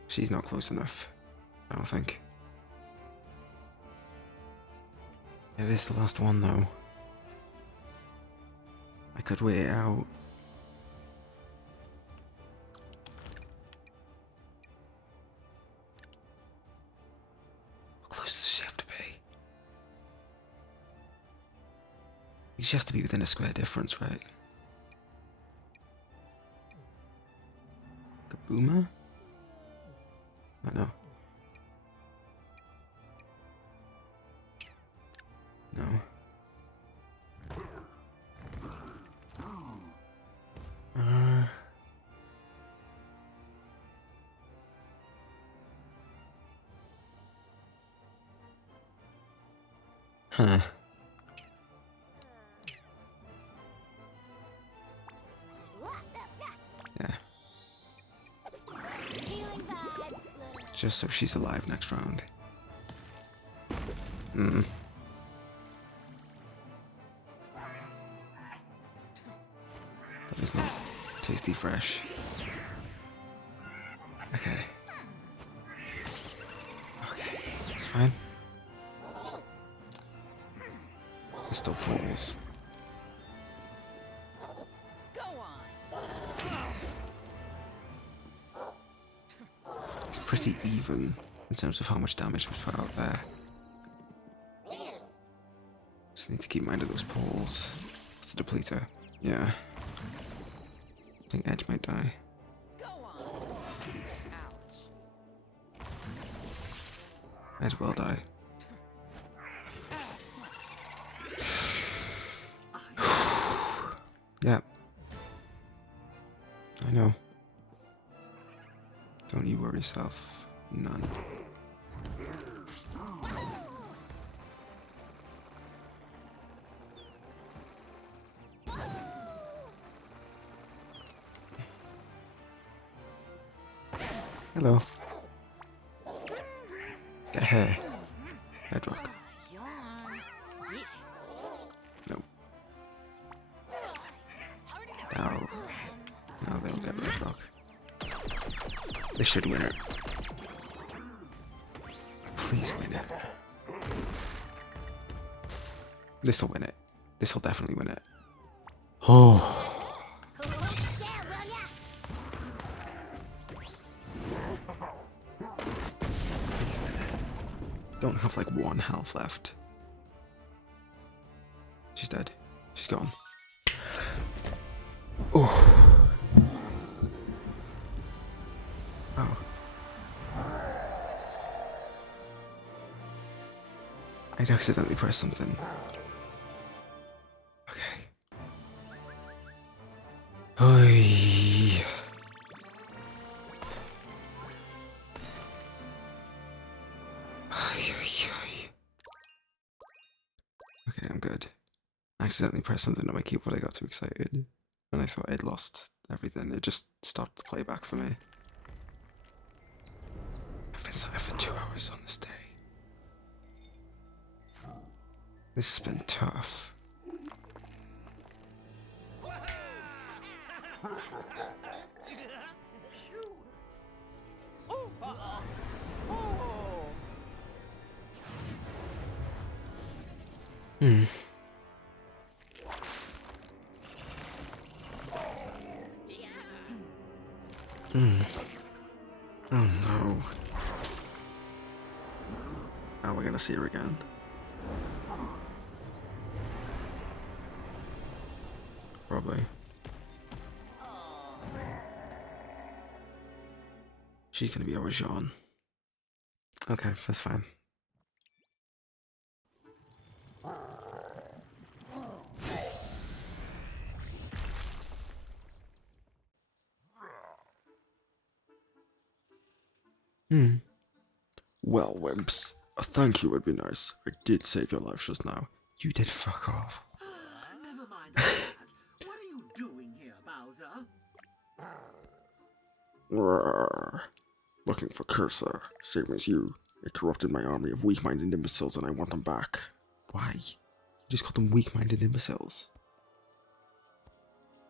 She's not close enough, I don't think. It is the last one though. I could wait it out. How close does she have to be? She has to be within a square difference, right? Kaboomer? I know. No. Huh. Yeah. Just so she's alive next round. That is not tasty fresh. Okay. Okay, it's fine. There's still portals. Go on. It's pretty even in terms of how much damage was put out there. Just need to keep mind of those poles. What's the depleter? Yeah. I think Edge might die. Go on. Ouch. Edge will die. Yeah. I know. Don't you worry yourself. None. Hello. Get here. Bedrock. Yawn. Yeesh. No. Now. Now they'll get bedrock. They should win it. This'll win it. This'll definitely win it. Oh. Don't have like 1 health left. She's dead. She's gone. Oh. Oh. I'd accidentally pressed something. Okay. Oy. Okay, I'm good. I accidentally pressed something on my keyboard. I got too excited. And I thought I'd lost everything. It just stopped the playback for me. I've been sat for 2 hours on this day. This has been tough. Hmm. Hmm. Oh no. Oh, we're gonna see her again. Probably. She's gonna be our Jean. Okay, that's fine. Well, wimps, a thank you would be nice. I did save your life just now. You did fuck off. Never mind all that. What are you doing here, Bowser? Roar. Looking for Cursor, same as you. It corrupted my army of weak-minded imbeciles and I want them back. Why? You just called them weak-minded imbeciles.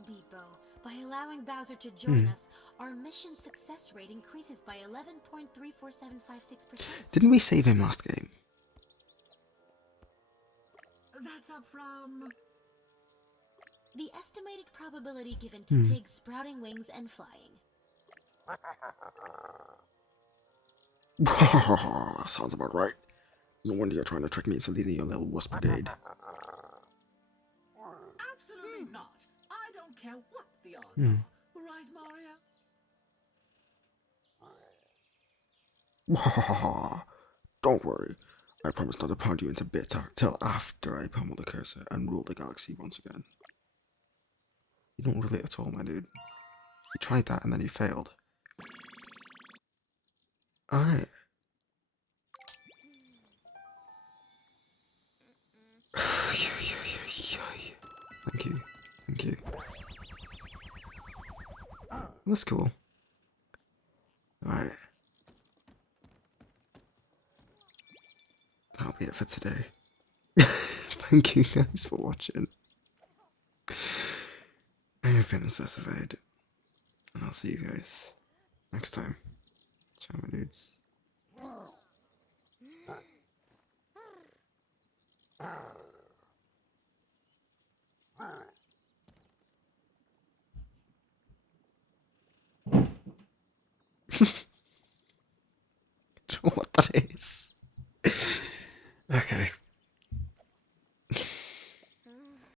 Beepo, by allowing Bowser to join us, our mission success rate increases by 11.34756%. Didn't we save him last game? That's up from... The estimated probability given to pigs sprouting wings and flying. Sounds about right. No wonder you're trying to trick me into leading your little wuss brigade. Absolutely not. I don't care what the odds are. Right, Mario? Don't worry. I promise not to pound you into bits till after I pummel the Cursor and rule the galaxy once again. You don't relate at all, my dude. You tried that and then you failed. Alright. Thank you. Thank you. That's cool. Alright. That'll be it for today. Thank you guys for watching. I have been unspecified. And I'll see you guys next time. Ciao, my dudes. Don't know what that is. Okay.